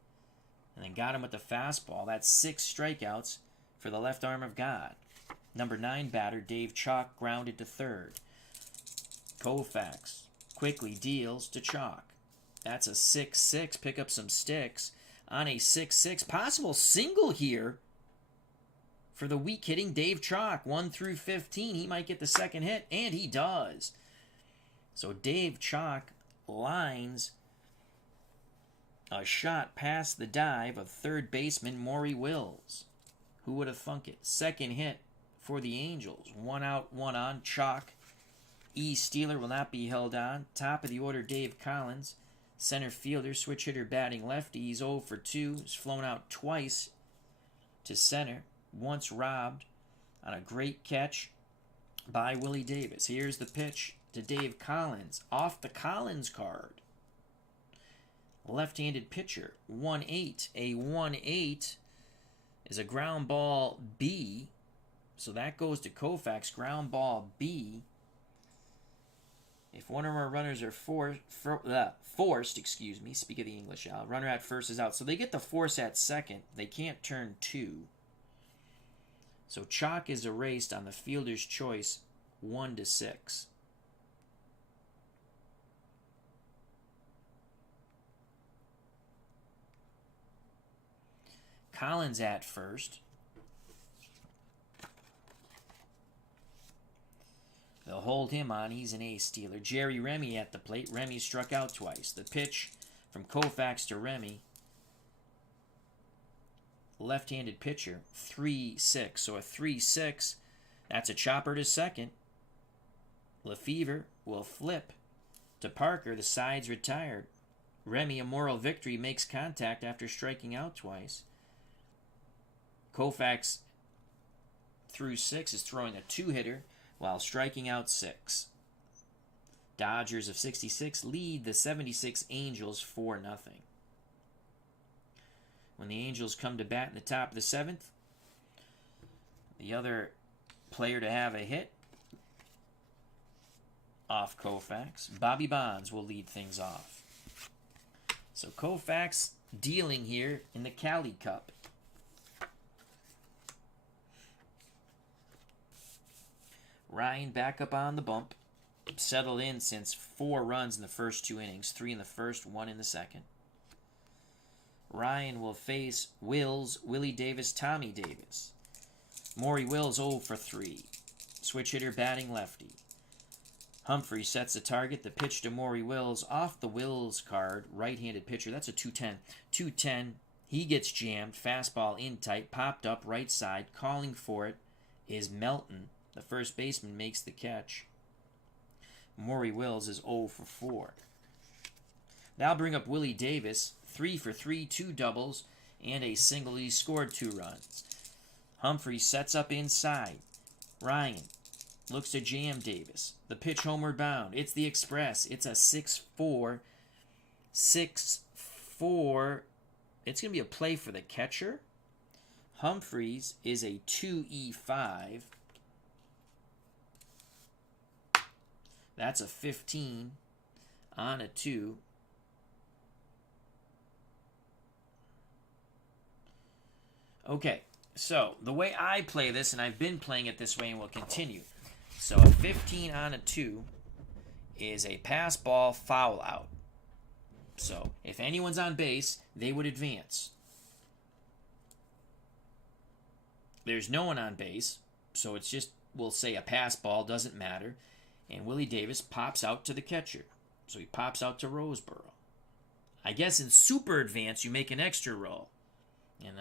And then got him with the fastball. That's 6 strikeouts for the left arm of God. Number 9 batter, Dave Chalk, grounded to third. Koufax quickly deals to Chalk. That's a 6-6. Pick up some sticks on a 6-6. Possible single here for the weak hitting Dave Chalk. 1 through 15. He might get the second hit, and he does. So Dave Chalk lines a shot past the dive of third baseman Maury Wills. Who would have thunk it? Second hit for the Angels. 1 out, 1 on. Chalk. E. Steeler will not be held on. Top of the order, Dave Collins. Center fielder, switch hitter batting lefty. He's 0 for 2. He's flown out twice to center. Once robbed on a great catch by Willie Davis. Here's the pitch to Dave Collins. Off the Collins card. Left-handed pitcher. 1-8. A 1-8 is a ground ball B. So that goes to Koufax. Ground ball B. If one or more runners are forced, speak of the English out. Runner at first is out. So they get the force at second. They can't turn 2. So chalk is erased on the fielder's choice 1-6. Collins at first. They'll hold him on. He's an ace stealer. Jerry Remy at the plate. Remy struck out twice. The pitch from Koufax to Remy. Left-handed pitcher. 3-6. So a 3-6. That's a chopper to second. Lefevre will flip to Parker. The side's retired. Remy, a moral victory, makes contact after striking out twice. Koufax through 6 is throwing a 2-hitter while striking out 6. Dodgers of 66 lead the 76 Angels 4-0. When the Angels come to bat in the top of the 7th, the other player to have a hit off Koufax, Bobby Bonds will lead things off. So Koufax dealing here in the Cali Cup. Ryan back up on the bump. Settled in since 4 runs in the first 2 innings. 3 in the first, 1 in the second. Ryan will face Wills, Willie Davis, Tommy Davis. Maury Wills 0 for 3. Switch hitter batting lefty. Humphrey sets the target. The pitch to Maury Wills off the Wills card. Right-handed pitcher. That's a 2-10. 2-10. He gets jammed. Fastball in tight. Popped up right side. Calling for it is Melton. The first baseman makes the catch. Maury Wills is 0 for 4. Now bring up Willie Davis. 3 for 3, 2 doubles, and a single. He scored 2 runs. Humphrey sets up inside. Ryan looks to jam Davis. The pitch homeward bound. It's the Express. It's a 6-4. 6-4. It's going to be a play for the catcher. Humphreys is a 2E5. That's a 15 on a 2. Okay, so the way I play this, and I've been playing it this way and will continue. So a 15 on a 2 is a pass ball foul out. So if anyone's on base, they would advance. There's no one on base, so it's just, we'll say a pass ball, doesn't matter. And Willie Davis pops out to the catcher. So he pops out to Roseboro. I guess in super advance, you make an extra roll. And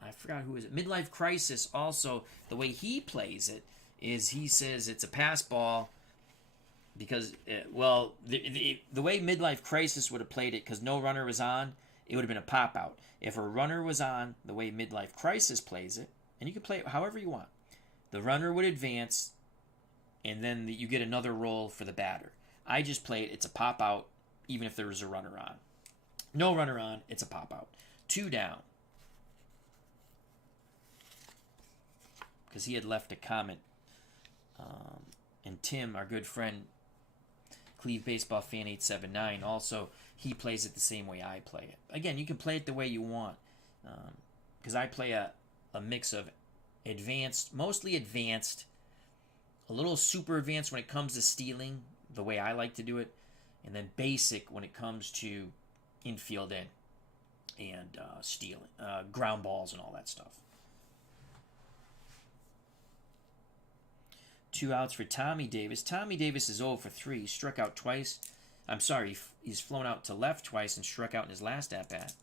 I forgot who is it. Midlife Crisis also, the way he plays it is he says it's a pass ball because, the way Midlife Crisis would have played it, because no runner was on, it would have been a pop out. If a runner was on, the way Midlife Crisis plays it, and you can play it however you want, the runner would advance, and then you get another roll for the batter. I just play it, it's a pop out, even if there was a runner on. No runner on, it's a pop out. 2 down. Because he had left a comment. And Tim, our good friend, Cleve Baseball Fan 879, also, he plays it the same way I play it. Again, you can play it the way you want. Because I play a mix of advanced, mostly advanced, a little super advanced when it comes to stealing, the way I like to do it, and then basic when it comes to infield and stealing, ground balls and all that stuff. 2 outs for Tommy Davis. Tommy Davis is 0 for 3. He struck out twice. I'm sorry, he's flown out to left twice and struck out in his last at-bat.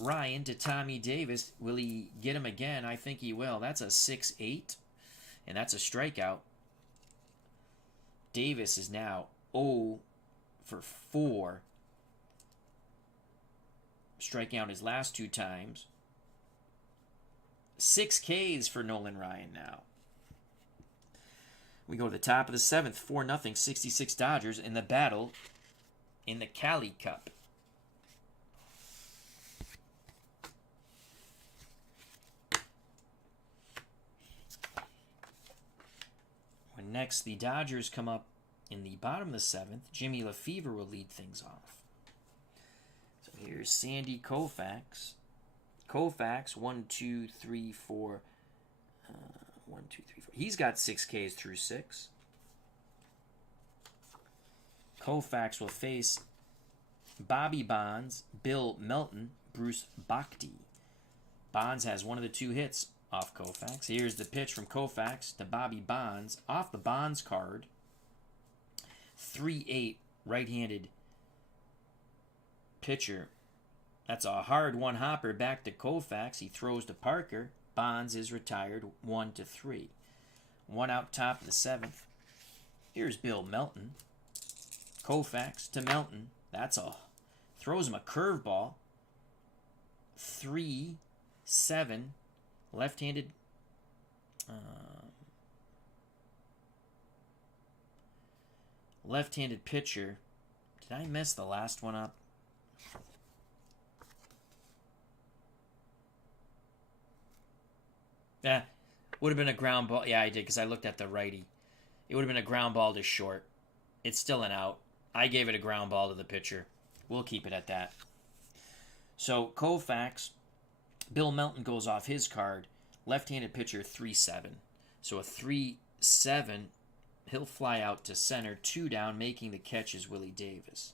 Ryan to Tommy Davis. Will he get him again? I think he will. That's a 6-8, and that's a strikeout. Davis is now 0 for 4. Striking out his last 2 times. 6 Ks for Nolan Ryan now. We go to the top of the 7th, 4-0, 66 Dodgers in the battle in the Cali Cup. When next the Dodgers come up in the bottom of the 7th, Jimmy Lefevre will lead things off. So here's Sandy Koufax. Koufax, 1, 2, 3, 4, 2, 3, 4. He's got 6 Ks through 6. Koufax will face Bobby Bonds, Bill Melton, Bruce Bhakti. Bonds has one of the 2 hits off Koufax. Here's the pitch from Koufax to Bobby Bonds. Off the Bonds card, 3-8 right-handed pitcher. That's a hard one-hopper back to Koufax. He throws to Parker. Bonds is retired 1-3. 1 out top of the 7th. Here's Bill Melton. Koufax to Melton. Throws him a curveball. 3-7. Left-handed. Left-handed pitcher. Did I mess the last one up? Yeah, would have been a ground ball. Yeah, I did because I looked at the righty. It would have been a ground ball to short. It's still an out. I gave it a ground ball to the pitcher. We'll keep it at that. So Koufax, Bill Melton goes off his card. Left-handed pitcher 3-7. So a 3-7. He'll fly out to center. 2 down. Making the catch is Willie Davis.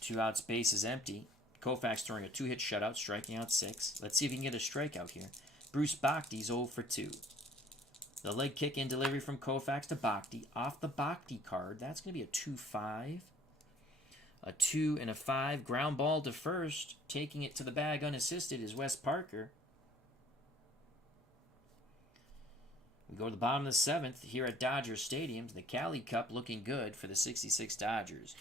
2 outs. Base is empty. Koufax throwing a 2-hit shutout, striking out 6. Let's see if he can get a strikeout here. Bruce Bhakti's 0 for 2. The leg kick in delivery from Koufax to Bhakti. Off the Bhakti card, that's going to be a 2-5. A 2 and a 5. Ground ball to first. Taking it to the bag unassisted is Wes Parker. We go to the bottom of the 7th here at Dodger Stadium. The Cali Cup looking good for the 66 Dodgers.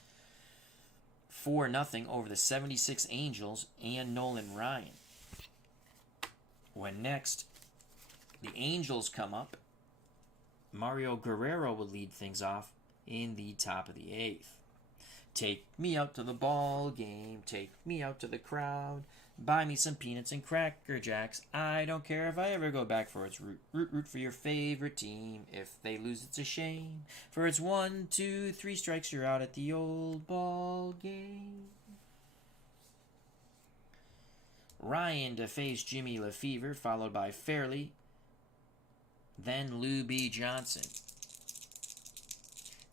4-0 over the 76 Angels and Nolan Ryan. When next the Angels come up, Mario Guerrero will lead things off in the top of the 8th. Take me out to the ball game, take me out to the crowd, buy me some peanuts and Cracker Jacks. I don't care if I ever go back for its root. Root for your favorite team. If they lose, it's a shame. For it's 1, 2, 3 strikes, you're out at the old ball game. Ryan to face Jimmy Lefevre, followed by Fairley, then Lou B. Johnson.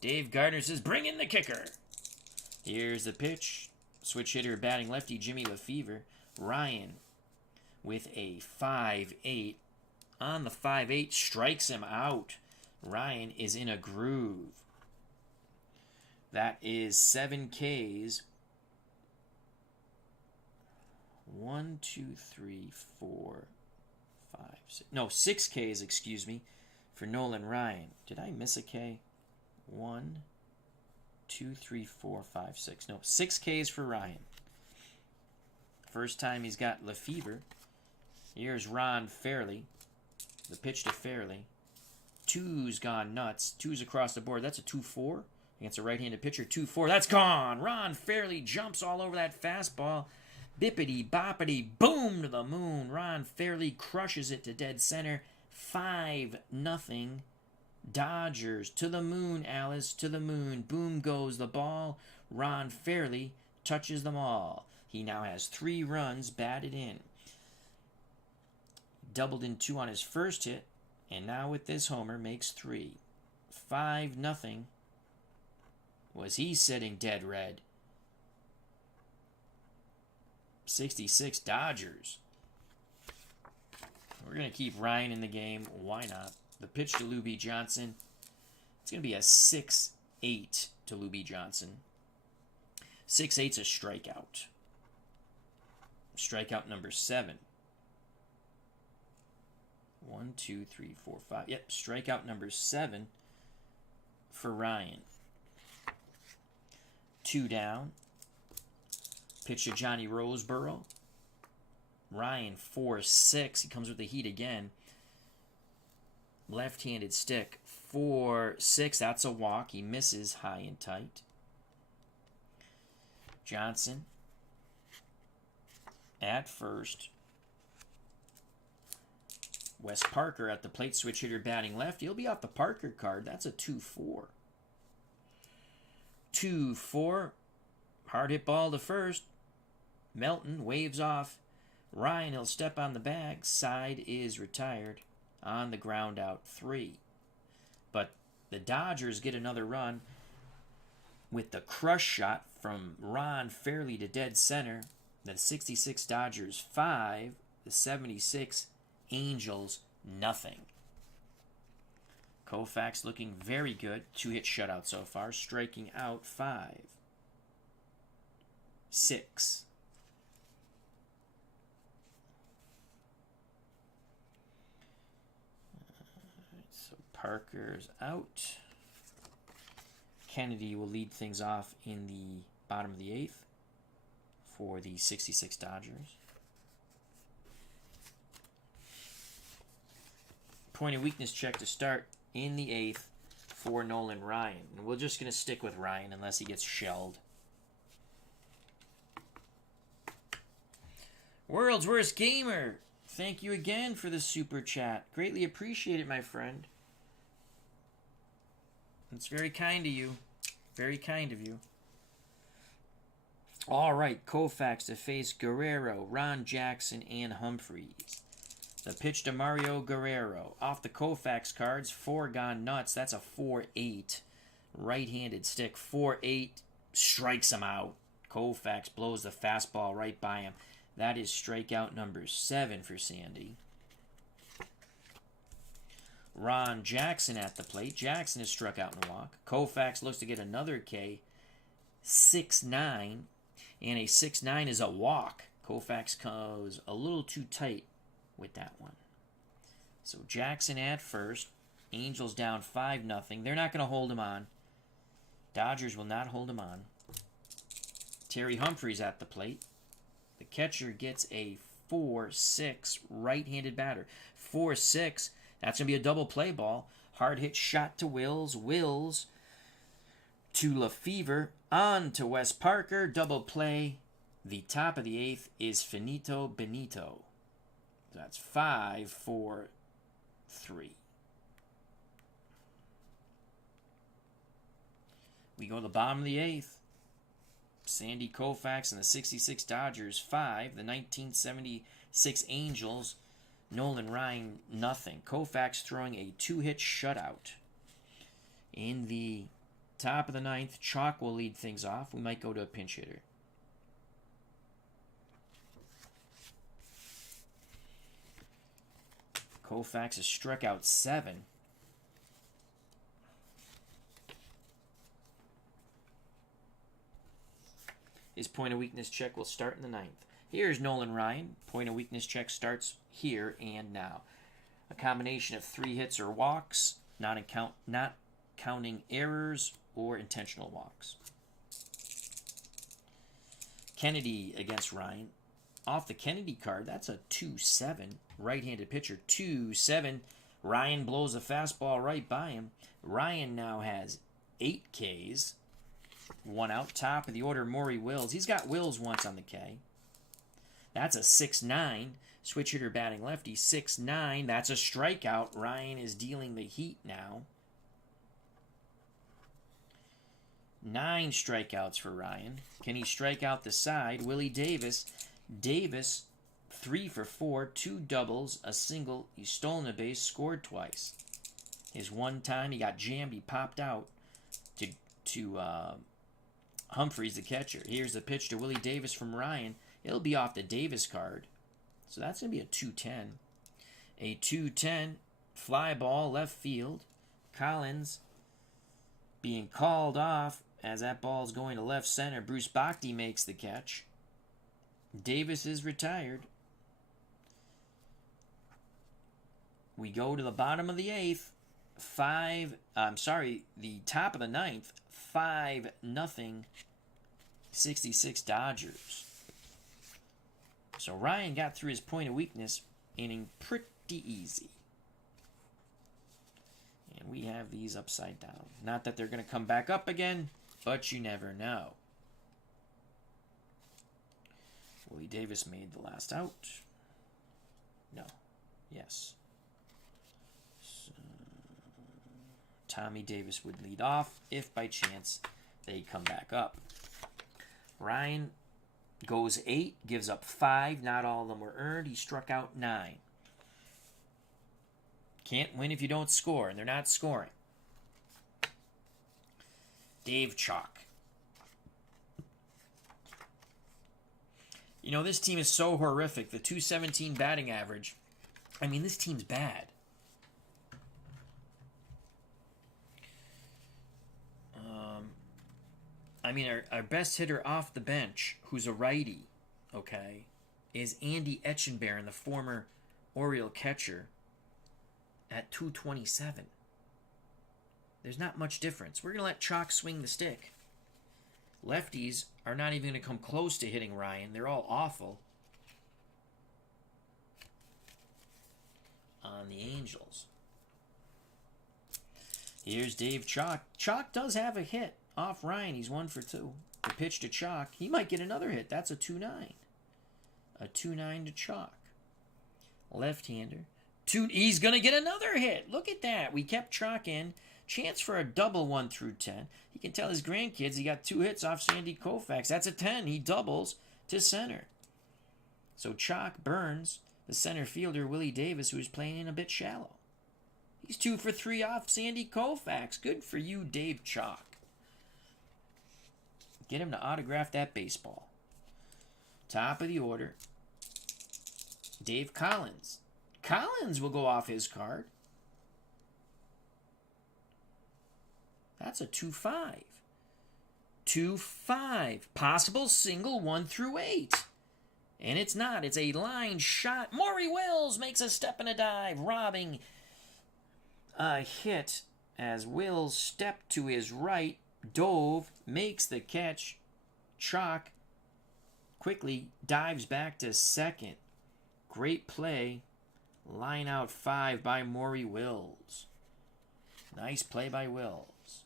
Dave Gardner says, bring in the kicker. Here's the pitch. Switch hitter batting lefty Jimmy Lefevre. Ryan with a 5-8. On the 5-8, strikes him out. Ryan is in a groove. That is 7 Ks. 1, 2, 3, 4, 5, 6. No, 6 Ks, excuse me, for Nolan Ryan. Did I miss a K? 1, 2, 3, 4, 5, 6. No, 6 Ks for Ryan. First time he's got Lefevre. Here's Ron Fairley. The pitch to Fairley. 2's gone nuts. 2's across the board. That's a 2-4 against a right-handed pitcher. 2-4. That's gone. Ron Fairley jumps all over that fastball. Bippity boppity boom to the moon. Ron Fairley crushes it to dead center. 5-0. Dodgers to the moon, Alice, to the moon. Boom goes the ball. Ron Fairley touches them all. He now has 3 runs batted in. Doubled in 2 on his first hit, and now with this homer makes 3. 5-0. Was he sitting dead red? 66 Dodgers. We're going to keep Ryan in the game. Why not? The pitch to Lou B. Johnson. It's going to be a 6-8 to Lou B. Johnson. 6-8's a strikeout. Strikeout number 7. 1, 2, 3, 4, 5. Yep, strikeout number 7 for Ryan. 2 down. Pitch to Johnny Roseboro. Ryan 4-6. He comes with the heat again. Left-handed stick. 4-6. That's a walk. He misses high and tight. Johnson at first. Wes Parker at the plate, switch hitter batting left. He'll be off the Parker card. That's a 2-4. 2-4. Hard hit ball to first. Melton waves off Ryan, he'll step on the bag. Side is retired. On the ground out 3. But the Dodgers get another run with the crush shot from Ron fairly to dead center. The 66 Dodgers 5. The 76 Angels nothing. Koufax looking very good. 2-hit shutout so far. Striking out 5. 6. So Parker's out. Kennedy will lead things off in the bottom of the 8th for the 66 Dodgers. Point of weakness check to start in the 8th for Nolan Ryan. And we're just going to stick with Ryan unless he gets shelled. World's Worst Gamer, thank you again for the super chat. Greatly appreciate it, my friend. It's very kind of you. Very kind of you. All right, Koufax to face Guerrero, Ron Jackson, and Humphreys. The pitch to Mario Guerrero. Off the Koufax cards, 4 gone nuts. That's a 4-8. Right-handed stick, 4-8. Strikes him out. Koufax blows the fastball right by him. That is strikeout number 7 for Sandy. Ron Jackson at the plate. Jackson is struck out in a walk. Koufax looks to get another K. 6-9. And a 6-9 is a walk. Koufax goes a little too tight with that one. So Jackson at first. Angels down 5-0. They're not going to hold him on. Dodgers will not hold him on. Terry Humphreys at the plate. The catcher gets a 4-6 right-handed batter. 4-6. That's going to be a double play ball. Hard hit shot to Wills. Wills to Lefevre. On to Wes Parker. Double play. The top of the 8th is Finito Benito. That's 5-4-3. We go to the bottom of the 8th. Sandy Koufax and the 66 Dodgers 5. The 1976 Angels, Nolan Ryan nothing. Koufax throwing a 2-hit shutout. In the top of the 9th, Chalk will lead things off. We might go to a pinch hitter. Koufax has struck out 7. His point of weakness check will start in the 9th. Here's Nolan Ryan. Point of weakness check starts here and now. A combination of 3 hits or walks, not counting errors or intentional walks. Kennedy against Ryan. Off the Kennedy card, that's a 2-7. Right-handed pitcher, 2-7. Ryan blows a fastball right by him. Ryan now has 8 Ks. 1 out. Top of the order, Maury Wills. He's got Wills once on the K. That's a 6-9. Switch hitter batting lefty, 6-9. That's a strikeout. Ryan is dealing the heat now. 9 strikeouts for Ryan. Can he strike out the side? Willie Davis. Davis, 3 for 4, 2 doubles, a single. He's stolen a base, scored twice. His one time he got jammed, he popped out to Humphreys, the catcher. Here's the pitch to Willie Davis from Ryan. It'll be off the Davis card. So that's going to be a 2-10. A 2-10 fly ball left field. Collins being called off as that ball is going to left center. Bruce Bhakti makes the catch. Davis is retired. We go to the bottom of the 8th. The top of the 9th. 5-0. 66 Dodgers. So Ryan got through his point of weakness inning pretty easy. And we have these upside down. Not that they're going to come back up again, but you never know. Willie Davis made the last out. No. Yes. So, Tommy Davis would lead off if by chance they come back up. Ryan Goes 8, gives up 5. Not all of them were earned. He struck out 9. Can't win if you don't score, and they're not scoring. Dave Chalk. You know, this team is so horrific. The .217 batting average. I mean, this team's bad. I mean, our best hitter off the bench, who's a righty, okay, is Andy Etchenbaron, the former Oriole catcher, at .227. There's not much difference. We're going to let Chalk swing the stick. Lefties are not even going to come close to hitting Ryan. They're all awful on the Angels. Here's Dave Chalk. Chalk does have a hit off Ryan. He's 1 for 2. The pitch to Chalk. He might get another hit. That's a 2-9. A 2-9 to Chalk. Left-hander. He's going to get another hit. Look at that. We kept Chalk in. Chance for a double 1 through 10. He can tell his grandkids he got 2 hits off Sandy Koufax. That's a 10. He doubles to center. So Chalk burns the center fielder, Willie Davis, who is playing in a bit shallow. He's 2 for 3 off Sandy Koufax. Good for you, Dave Chalk. Get him to autograph that baseball. Top of the order, Dave Collins. Collins will go off his card. That's a 2-5. 2-5. Possible single 1 through 8. And it's not. It's a line shot. Maury Wills makes a step and a dive, robbing a hit as Wills stepped to his right, dove, makes the catch. Chalk quickly dives back to second. Great play. Line out 5 by Maury Wills. Nice play by Wills.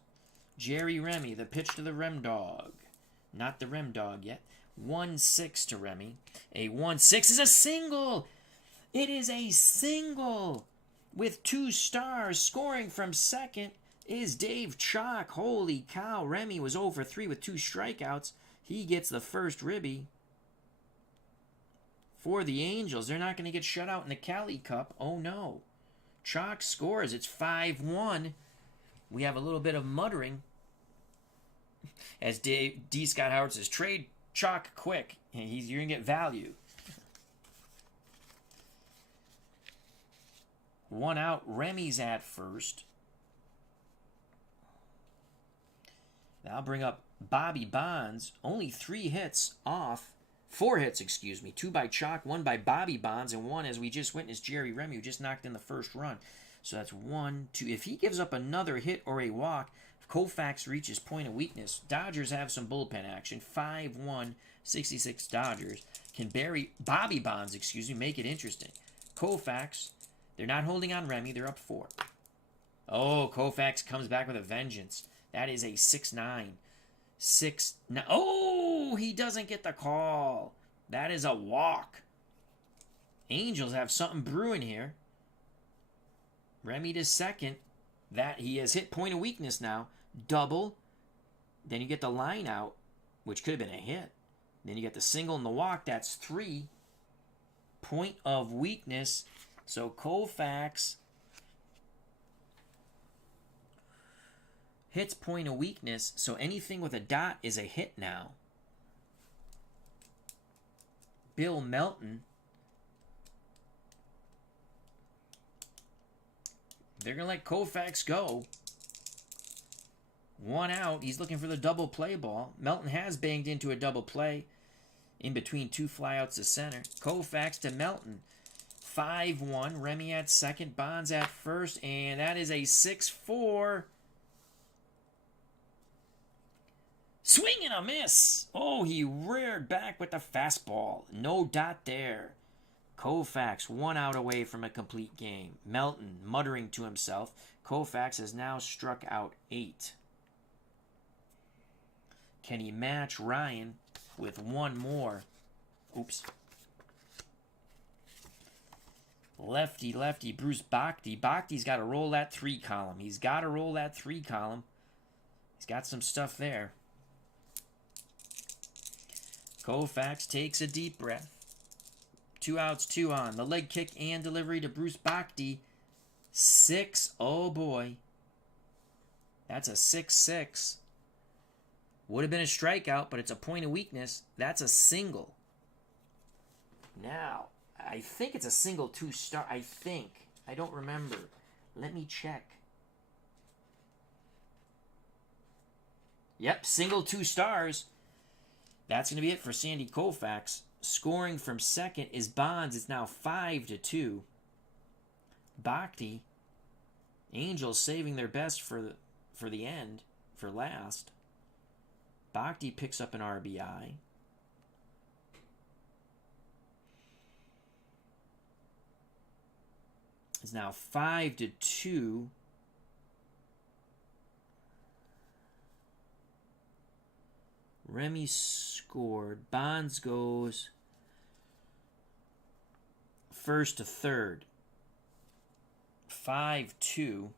Jerry Remy, the pitch to the Rem Dog. Not the Rem Dog yet. 1-6 to Remy. A 1-6 is a single. It is a single. With 2 stars, scoring from second is Dave Chalk. Holy cow. Remy was 0 for 3 with 2 strikeouts. He gets the first ribby for the Angels. They're not going to get shut out in the Cali Cup. Oh no. Chalk scores. It's 5-1. We have a little bit of muttering as D. Scott Howard says, trade Chalk quick. You're going to get value. 1 out. Remy's at first. Now I'll bring up Bobby Bonds. Only 3 hits off. 4 hits, excuse me. 2 by Chalk, 1 by Bobby Bonds, and 1, as we just witnessed, Jerry Remy, who just knocked in the first run. So that's 1, 2. If he gives up another hit or a walk, if Koufax reaches point of weakness, Dodgers have some bullpen action. 5-1, 66 Dodgers. Can Bobby Bonds, make it interesting. Koufax, they're not holding on Remy. They're up 4. Oh, Koufax comes back with a vengeance. That is a 6-9. 6-9. Oh, he doesn't get the call. That is a walk. Angels have something brewing here. Remy to second. That he has hit point of weakness now. Double. Then you get the line out, which could have been a hit. Then you get the single and the walk. That's 3. Point of weakness. So Koufax hits point of weakness. So anything with a dot is a hit now. Bill Melton. They're going to let Koufax go. 1 out. He's looking for the double play ball. Melton has banged into a double play in between 2 flyouts to center. Koufax to Melton. 5-1. Remy at second. Bonds at first. And that is a 6-4. Swing and a miss. Oh, he reared back with the fastball. No dot there. Koufax 1 out away from a complete game. Melton muttering to himself. Koufax has now struck out 8. Can he match Ryan with 1 more? Oops. Lefty, Bruce Bhakti. Bhakti's got to roll that 3 column. He's got to roll that 3 column. He's got some stuff there. Koufax takes a deep breath. 2 outs, 2 on. The leg kick and delivery to Bruce Bhakti. 6. Oh boy. That's a 6-6. Would have been a strikeout, but it's a point of weakness. That's a single. Now, I think it's a single 2-star. I think. I don't remember. Let me check. Yep, single 2 stars. That's going to be it for Sandy Koufax. Scoring from second is Bonds. It's now 5-2. Bhakti. Angels saving their best for the end, for last. Bhakti picks up an RBI. It's now 5-2. Remy scored. Bonds goes first to third. 5-2.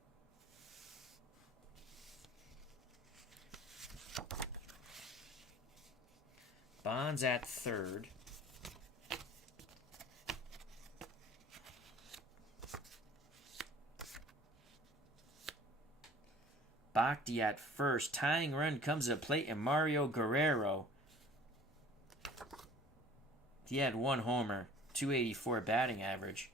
Bonds at third. Bhakti at first. Tying run comes to the plate, and Mario Guerrero. He had 1 homer, 284 batting average.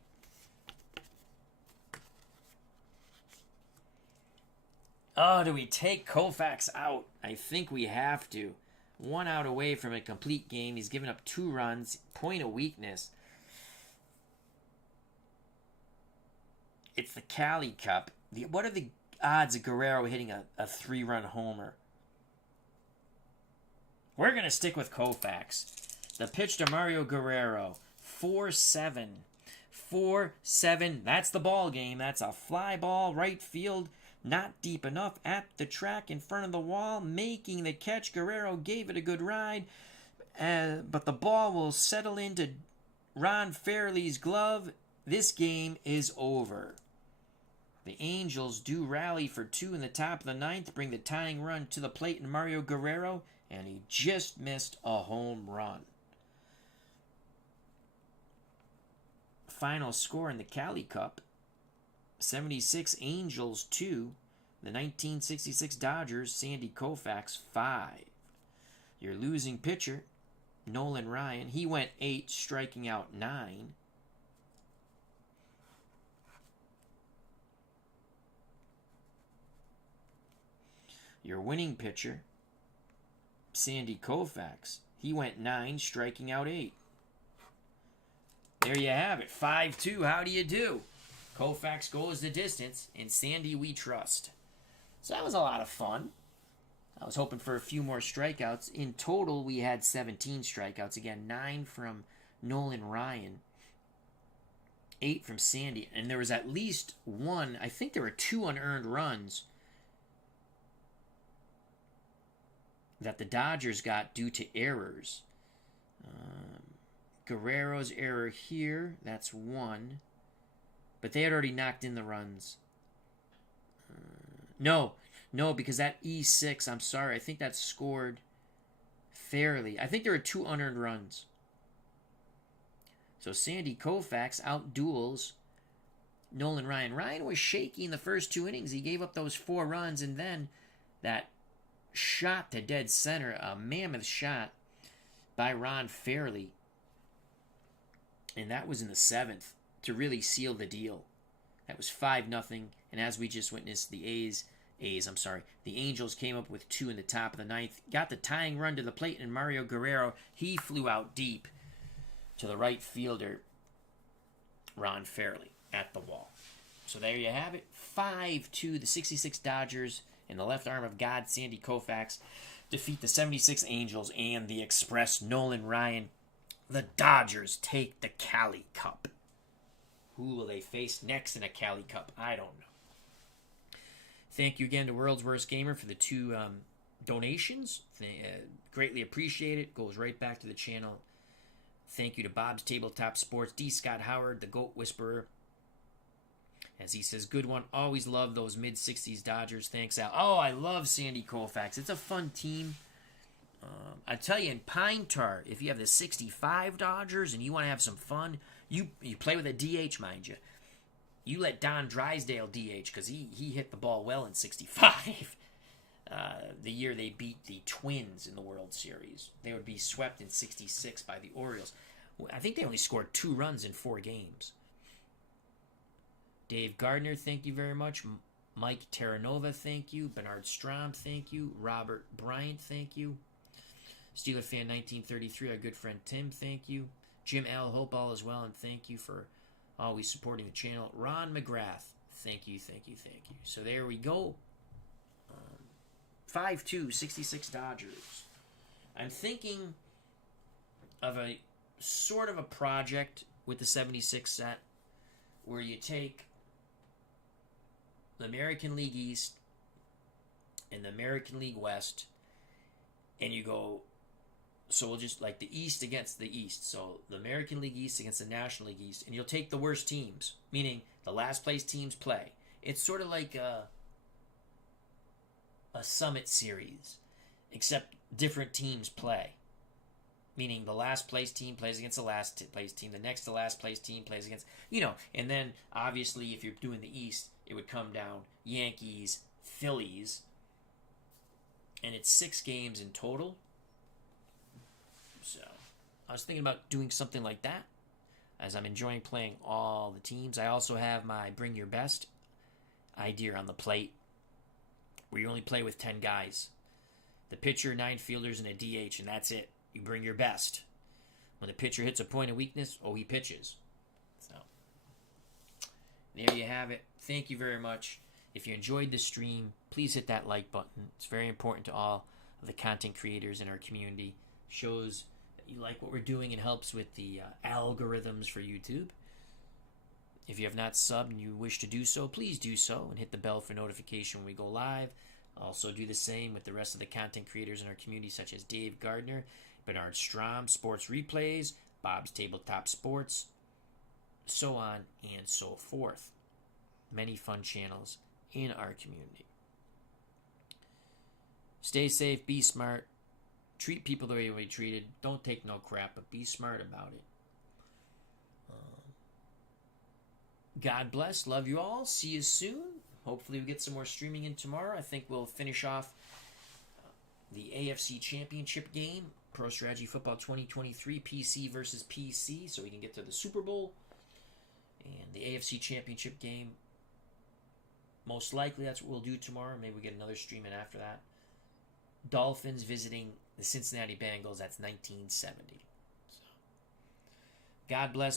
Oh, do we take Koufax out? I think we have to. 1 out away from a complete game. He's given up 2 runs. Point of weakness. It's the Cali Cup. What are the odds of Guerrero hitting a 3-run homer? We're going to stick with Koufax. The pitch to Mario Guerrero. 4-7. 4-7. That's the ball game. That's a fly ball, right field. Not deep enough at the track in front of the wall. Making the catch. Guerrero gave it a good ride. But the ball will settle into Ron Fairley's glove. This game is over. The Angels do rally for 2 in the top of the 9th, bring the tying run to the plate in Mario Guerrero, and he just missed a home run. Final score in the Cali Cup, 76 Angels 2, the 1966 Dodgers, Sandy Koufax 5. Your losing pitcher, Nolan Ryan, he went 8, striking out 9. Your winning pitcher, Sandy Koufax, he went 9, striking out 8. There you have it, 5-2. How do you do? Koufax goes the distance, and Sandy we trust. So that was a lot of fun. I was hoping for a few more strikeouts. In total, we had 17 strikeouts. Again, 9 from Nolan Ryan, 8 from Sandy. And there was at least 1, I think there were 2 unearned runs that the Dodgers got due to errors. Guerrero's error here, that's 1. But they had already knocked in the runs. No, because that E6, I'm sorry, I think that scored fairly. I think there were 2 unearned runs. So Sandy Koufax out-duels Nolan Ryan. Ryan was shaky in the first 2 innings. He gave up those 4 runs, and then that shot to dead center, a mammoth shot by Ron Fairley. And that was in the 7th to really seal the deal. That was 5-0. And as we just witnessed, the Angels came up with 2 in the top of the 9th. Got the tying run to the plate, and Mario Guerrero, he flew out deep to the right fielder, Ron Fairley, at the wall. So there you have it. 5-2, the 66 Dodgers and the left arm of God, Sandy Koufax, defeat the 76 Angels and the Express, Nolan Ryan. The Dodgers take the Cali Cup. Who will they face next in a Cali Cup? I don't know. Thank you again to World's Worst Gamer for the 2 donations. Greatly appreciate it. Goes right back to the channel. Thank you to Bob's Tabletop Sports, D. Scott Howard, the Goat Whisperer. As he says, good one. Always love those mid-60s Dodgers. Thanks, Al. Oh, I love Sandy Koufax. It's a fun team. I tell you, in Pine Tar, if you have the 65 Dodgers and you want to have some fun, you play with a DH, mind you. You let Don Drysdale DH because he hit the ball well in 65. The year they beat the Twins in the World Series. They would be swept in 66 by the Orioles. I think they only scored 2 runs in 4 games. Dave Gardner, thank you very much. Mike Terranova, thank you. Bernard Strom, thank you. Robert Bryant, thank you. Steeler fan 1933, our good friend Tim, thank you. Jim L. Hopeball as well, and thank you for always supporting the channel. Ron McGrath, thank you, thank you, thank you. So there we go. 5-2, 66 Dodgers. I'm thinking of a sort of a project with the 76 set where you take the American League East and the American League West and you go, so we'll just like the East against the East. So the American League East against the National League East, and you'll take the worst teams, meaning the last place teams play. It's sort of like a Summit Series, except different teams play. Meaning the last place team plays against the last place team, the next to last place team plays against, and then obviously if you're doing the East, it would come down Yankees, Phillies, and it's 6 games in total. So I was thinking about doing something like that, as I'm enjoying playing all the teams. I also have my Bring Your Best idea on the plate, where you only play with 10 guys. The pitcher, 9 fielders, and a DH, and that's it. You bring your best. When the pitcher hits a point of weakness, he pitches. So, there you have it. Thank you very much. If you enjoyed the stream, please hit that like button. It's very important to all of the content creators in our community. Shows that you like what we're doing and helps with the algorithms for YouTube. If you have not subbed and you wish to do so, please do so and hit the bell for notification when we go live. Also do the same with the rest of the content creators in our community, such as Dave Gardner, Bernard Strom, Sports Replays, Bob's Tabletop Sports, so on and so forth. Many fun channels in our community. Stay safe, be smart, treat people the way you want to be treated. Don't take no crap, but be smart about it. God bless. Love you all. See you soon. Hopefully we get some more streaming in tomorrow. I think we'll finish off the AFC Championship game, Pro Strategy Football 2023, PC versus PC, so we can get to the Super Bowl. And the AFC Championship game, most likely that's what we'll do tomorrow. Maybe we get another stream in after that. Dolphins visiting the Cincinnati Bengals. That's 1970. So, God bless.